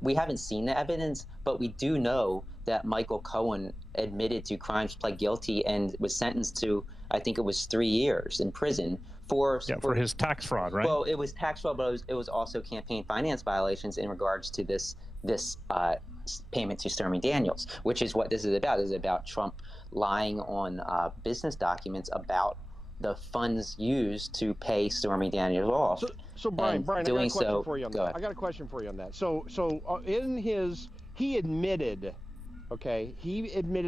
We haven't seen the evidence, but we do know that Michael Cohen admitted to crimes, pled guilty, and was sentenced to, I think it was 3 years in prison for his tax fraud, right? Well, it was tax fraud, but it was also campaign finance violations in regards to this payment to Stormy Daniels, which is what this is about. This is about Trump lying on business documents about the funds used to pay Stormy Daniels off. So Brian, I got a question for you on that. I got a question for you on that. So he admitted,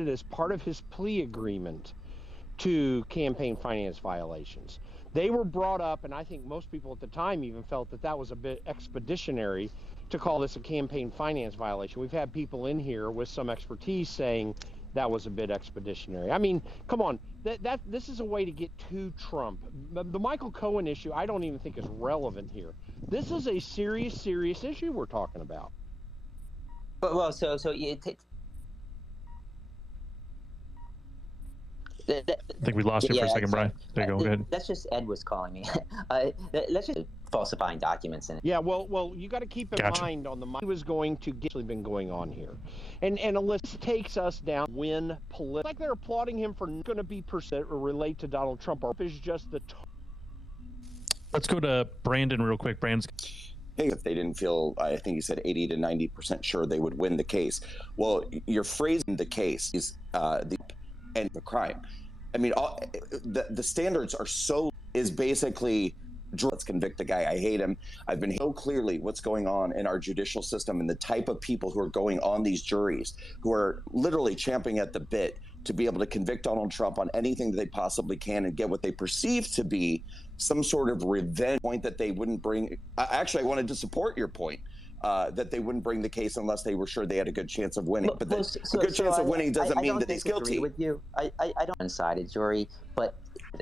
as part of his plea agreement to campaign finance violations. They were brought up, and I think most people at the time even felt that was a bit expeditionary to call this a campaign finance violation. We've had people in here with some expertise saying that was a bit expeditionary. I mean, come on, this is a way to get to Trump. The Michael Cohen issue, I don't even think is relevant here. This is a serious issue we're talking about. But well, so I think we lost you for a second, Brian. There you go. Go ahead. That's just Ed was calling me. Let's just falsifying documents. Yeah, well, you got to keep in mind on the money was going to get been going on here, and unless this takes us down when political, like they're applauding him for going to be percent or relate to Donald Trump, or is just the. Let's go to Brandon real quick. Brandon's. If they didn't feel, I think you said 80 to 90% sure they would win the case. Well, you're phrasing the case is the crime. I mean, the standards are is basically, let's convict the guy. I hate him. I've been so clearly what's going on in our judicial system and the type of people who are going on these juries, who are literally champing at the bit to be able to convict Donald Trump on anything that they possibly can and get what they perceive to be some sort of revenge point that they wouldn't bring. Actually, I wanted to support your point. That they wouldn't bring the case unless they were sure they had a good chance of winning. But a good chance of winning doesn't mean that he's guilty. With you. I don't one-sided jury, but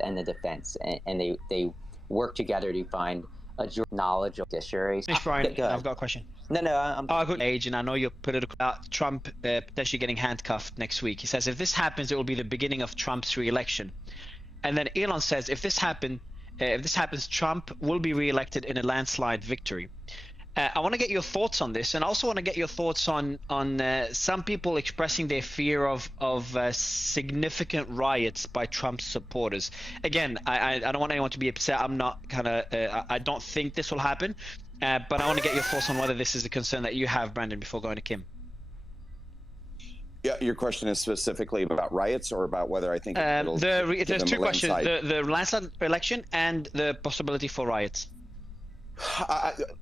and the defense, and they work together to find a jury knowledge of judiciary. Brian, I've got a question. No, I'm. I've got age, and I know you're political about Trump potentially getting handcuffed next week. He says if this happens, it will be the beginning of Trump's re-election. And then Elon says if this happens, Trump will be re-elected in a landslide victory. I want to get your thoughts on this, and also want to get your thoughts on some people expressing their fear of significant riots by Trump's supporters. Again, I don't want anyone to be upset. I'm not I don't think this will happen, but I want to get your thoughts on whether this is a concern that you have, Brandon, before going to Kim. Yeah, your question is specifically about riots or about whether I think there's two questions: the landslide election and the possibility for riots.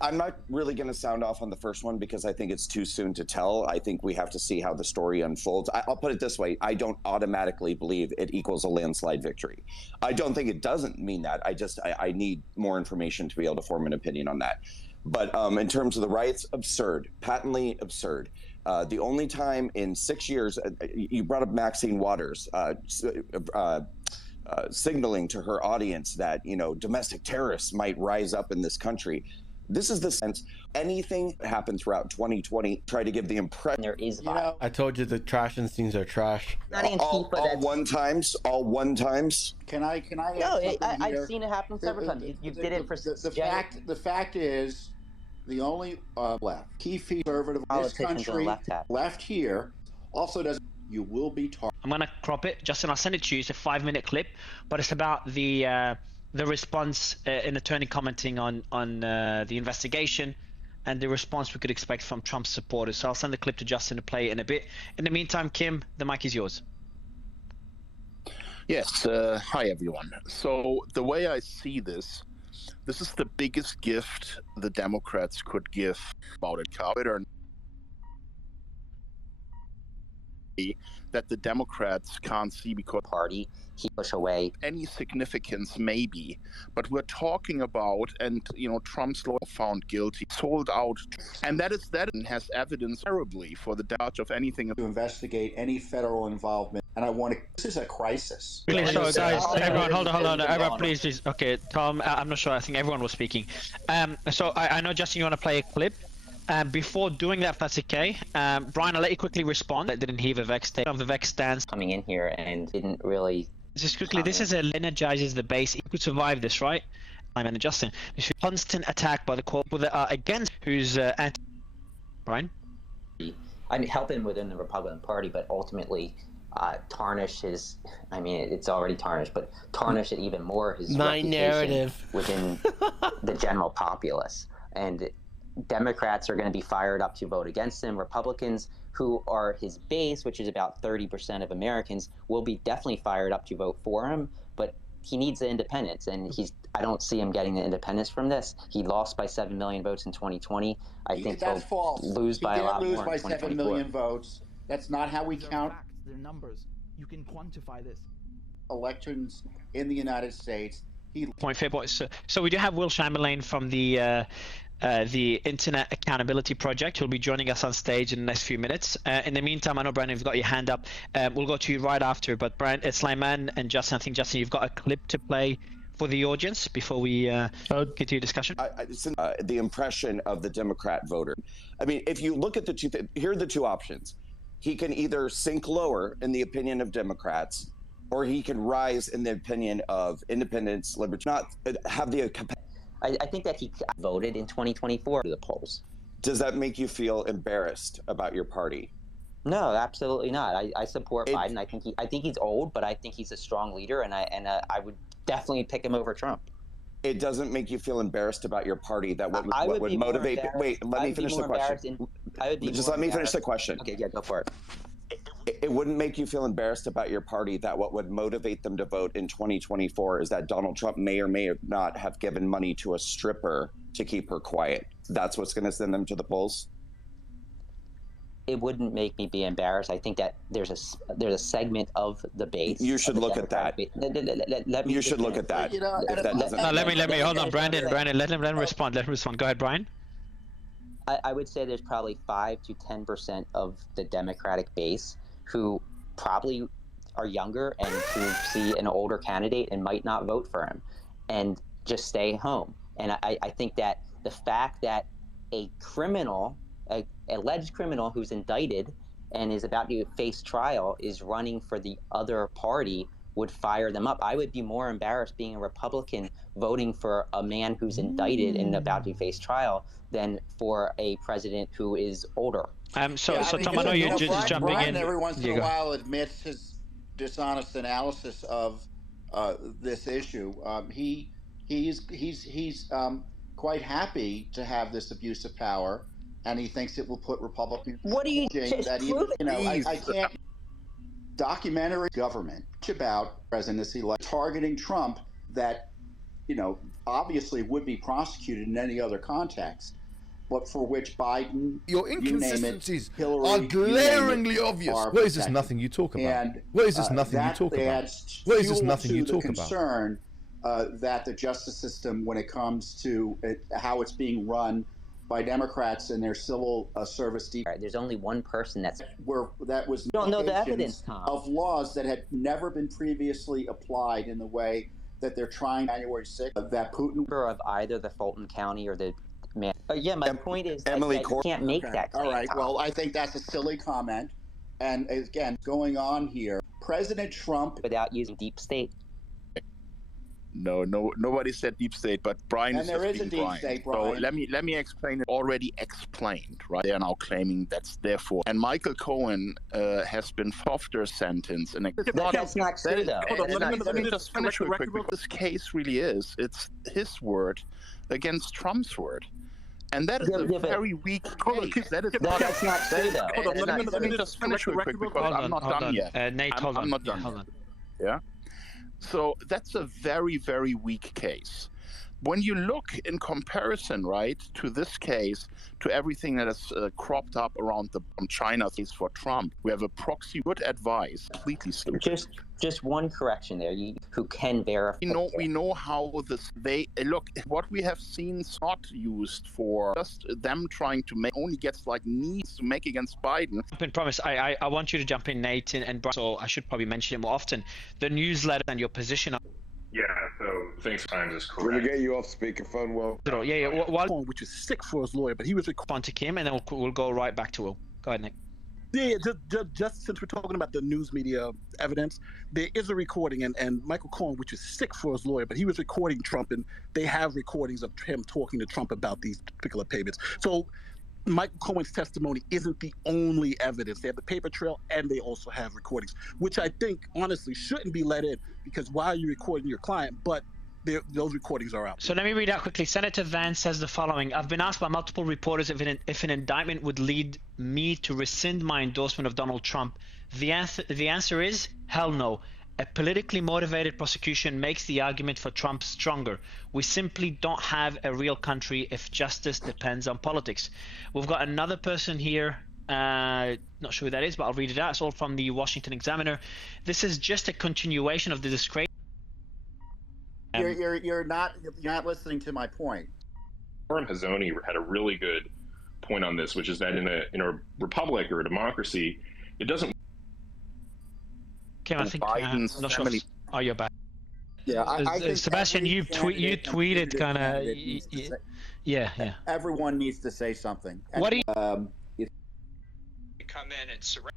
I'm not really going to sound off on the first one because I think it's too soon to tell. I think we have to see how the story unfolds. I'll put it this way. I don't automatically believe it equals a landslide victory. I don't think it doesn't mean that. I need more information to be able to form an opinion on that. But in terms of the riots, absurd, patently absurd. The only time in 6 years, you brought up Maxine Waters, signaling to her audience that, domestic terrorists might rise up in this country. This is the sense. Anything happened throughout 2020, try to give the impression there is. I told you the trash and scenes are trash. All one times. Can I? No, I've seen it happen several times. You did it for the fact is, the only key conservative in this country left here also doesn't. You will be targeted. I'm gonna crop it, Justin. I'll send it to you. It's a 5-minute clip, but it's about the response, an attorney commenting on the investigation and the response we could expect from Trump's supporters. So I'll send the clip to Justin to play in a bit. In the meantime, Kim, the mic is yours. Yes. Hi, everyone. So the way I see this is the biggest gift the Democrats could give about it. That the Democrats can't see because party he push away any significance, maybe, but we're talking about, and Trump's lawyer found guilty, sold out, and that has evidence terribly for the charge of anything to investigate any federal involvement. And this is a crisis. Please, so guys, everyone, hold on, everyone, please. Okay, Tom, I'm not sure. I think everyone was speaking. So I know, Justin, you want to play a clip. Before doing that, if that's okay, Brian, I'll let you quickly respond. I didn't hear Vivek stance coming in here and didn't really. Just quickly, this is energizes the base. You could survive this, right? I'm adjusting. This constant attack by the corporate that are against who's anti. Brian? I mean, help him within the Republican Party, but ultimately tarnish his. I mean, it's already tarnished, but tarnish it even more. His reputation within the general populace, and Democrats are going to be fired up to vote against him. Republicans, who are his base, which is about 30% of Americans, will be definitely fired up to vote for him. But he needs the independence, and I don't see him getting the independence from this. He lost by 7 million votes in 2020. I think that's he'll false. lose by a lot more in 2024. He didn't lose by 7 million votes. That's not how we count. They're numbers. You can quantify this. Elections in the United States. So we do have Will Chamberlain from the Internet Accountability Project, who'll be joining us on stage in the next few minutes. In the meantime, I know, Brandon, you've got your hand up. We'll go to you right after, but Brian, Sleiman and Justin, I think, Justin, you've got a clip to play for the audience before we continue discussion. The impression of the Democrat voter. I mean, if you look at the two, here are the two options. He can either sink lower in the opinion of Democrats, or he can rise in the opinion of independents, liberty, not have the capacity. I think that he voted in 2024 to the polls. Does that make you feel embarrassed about your party? No, absolutely not. I support Biden. I think he's old, but I think he's a strong leader, and I would definitely pick him over Trump. It doesn't make you feel embarrassed about your party that what would motivate. Wait, let me finish the question. Just let me finish the question. Okay, yeah, go for it. It wouldn't make you feel embarrassed about your party that what would motivate them to vote in 2024 is that Donald Trump may or may not have given money to a stripper to keep her quiet. That's what's going to send them to the polls? It wouldn't make me be embarrassed. I think that there's a segment of the base. You should look at that. You should look at that. No, let me hold on, Brandon, let him respond. Go ahead, Brian. I would say there's probably 5 to 10% of the Democratic base who probably are younger and who see an older candidate and might not vote for him and just stay home. And I think that the fact that a criminal, an alleged criminal who's indicted and is about to face trial is running for the other party would fire them up. I would be more embarrassed being a Republican voting for a man who's indicted and about to face trial than for a president who is older. So Tom, I know you're just jumping Brian in. Every once in a while admits his dishonest analysis of this issue. He's quite happy to have this abuse of power, and he thinks it will put Republicans. What do you just prove? I can't. Documentary government about presidency like targeting Trump that obviously would be prosecuted in any other context, but for which Biden, your inconsistencies Hillary, are glaringly obvious. What is this nothing you talk about? And, what is this nothing you talk about? What is this nothing you talk about? Concern that the justice system, when it comes to how it's being run by Democrats and their civil service. There's only one person that was you don't know the evidence, Tom. Of laws that had never been previously applied in the way that they're trying. January 6th, that Putin of either the Fulton County or the man. Yeah, my point is Emily you can't make that claim. All right. Tom. Well, I think that's a silly comment. And again, going on here, President Trump without using deep state. No, nobody said deep state, but Brian and there is a deep state, Brian. So let me explain it. Already explained, right? They are now claiming that's therefore. And Michael Cohen has been softer sentence. And that's not true, though. Let me just finish real quick. This case really is. It's his word against Trump's word. And that is a very weak case. That's not true, though. Let me just finish real quick because I'm not done yet. Nate, hold on. I'm not done yet. Yeah? So that's a very, very weak case. When you look in comparison, right, to this case, to everything that is cropped up around the China case for Trump, we have a proxy good advice, completely stupid. Just one correction there. Who can verify? We know how this. Look. What we have seen is not used for just them trying to make. Only gets like needs to make against Biden. I promise. I want you to jump in, Nate, and Brian. So I should probably mention it more often. The newsletter and your position. Yeah. So thinks times is correct. We're gonna get you off speakerphone, Will. Yeah. Which is sick for his lawyer, but he was on to Kim, and then we'll go right back to Will. Go ahead, Nick. Yeah, just since we're talking about the news media evidence, there is a recording, and Michael Cohen, which is sick for his lawyer, but he was recording Trump, and they have recordings of him talking to Trump about these particular payments. So Michael Cohen's testimony isn't the only evidence. They have the paper trail, and they also have recordings, which I think, honestly, shouldn't be let in, because why are you recording your client? But those recordings are out. So let me read out quickly. Senator Vance says the following: I've been asked by multiple reporters if an indictment would lead me to rescind my endorsement of Donald Trump. The answer is hell no. A politically motivated prosecution makes the argument for Trump stronger. We simply don't have a real country if justice depends on politics. We've got another person here. Not sure who that is, but I'll read it out. It's all from the Washington Examiner. This is just a continuation of the disgrace. You're not listening to my point. Warren Hazoni had a really good point on this, which is that in a republic or a democracy, it doesn't. Okay, I think I'm not sure. Oh, you're back. Yeah, I think Sebastian, you tweeted kind of. Yeah. Everyone needs to say something. What do you? Come in and surrender.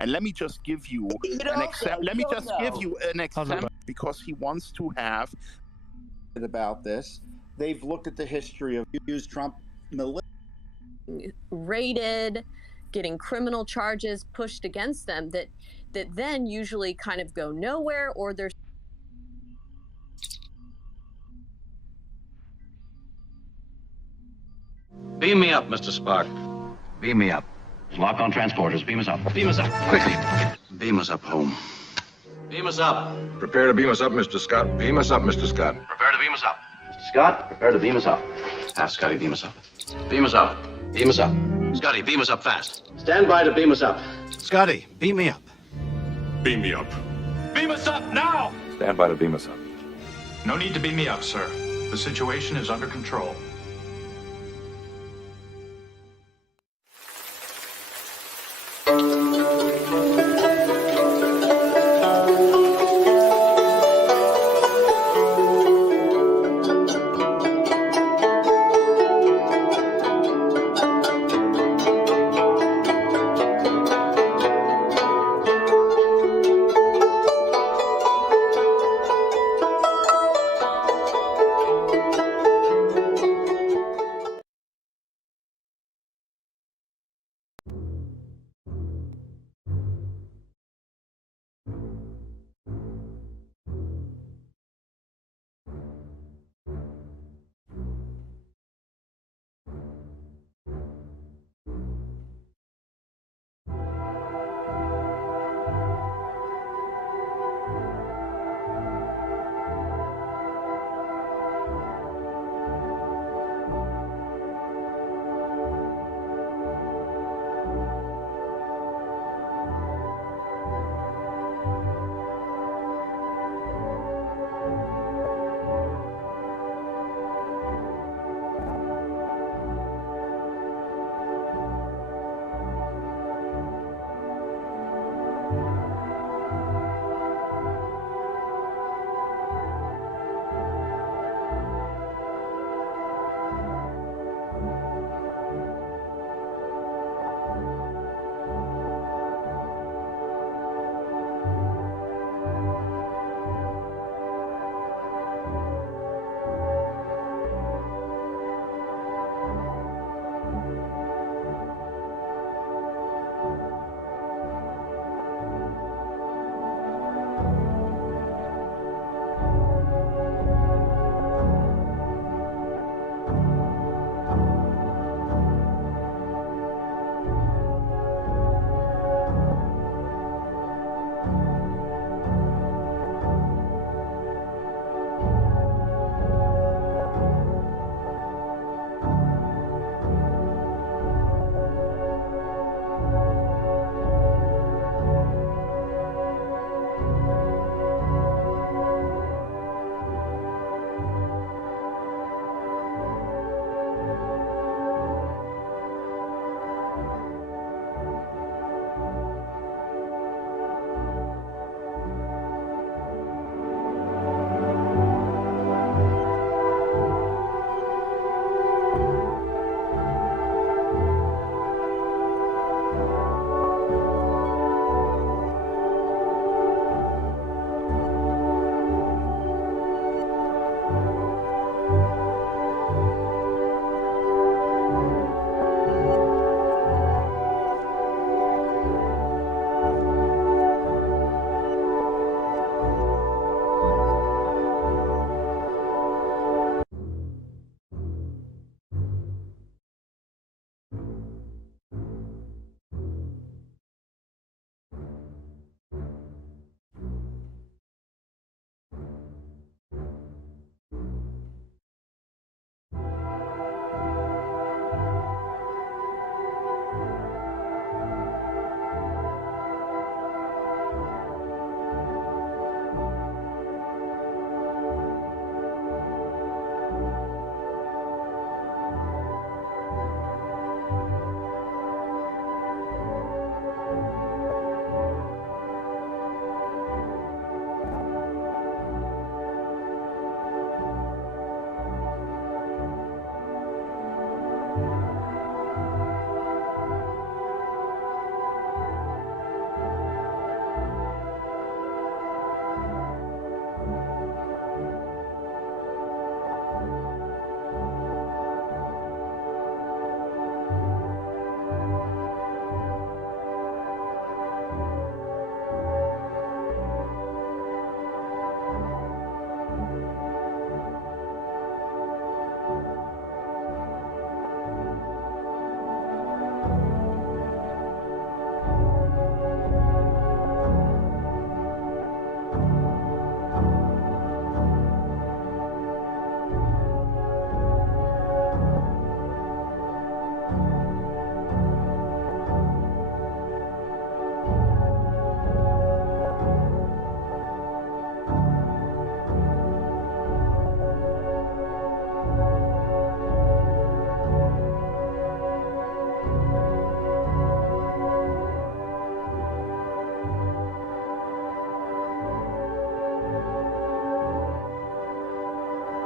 And let me just give you an example. Let me just give you an example, because he wants to have about this. They've looked at the history of used Trump raided, getting criminal charges pushed against them that then usually kind of go nowhere, or there's. Beam me up, Mr. Spark. Beam me up. Lock on transporters. Beam us up. Beam us up. Quickly. Beam us up home. Beam us up. Prepare to beam us up, Mr. Scott. Beam us up, Mr. Scott. Prepare to beam us up. Mr. Scott, prepare to beam us up. Have Scotty beam us up. Beam us up. Beam us up. Scotty, beam us up fast. Stand by to beam us up. Scotty, beam me up. Beam me up. Beam us up now! Stand by to beam us up. No need to beam me up, sir. The situation is under control.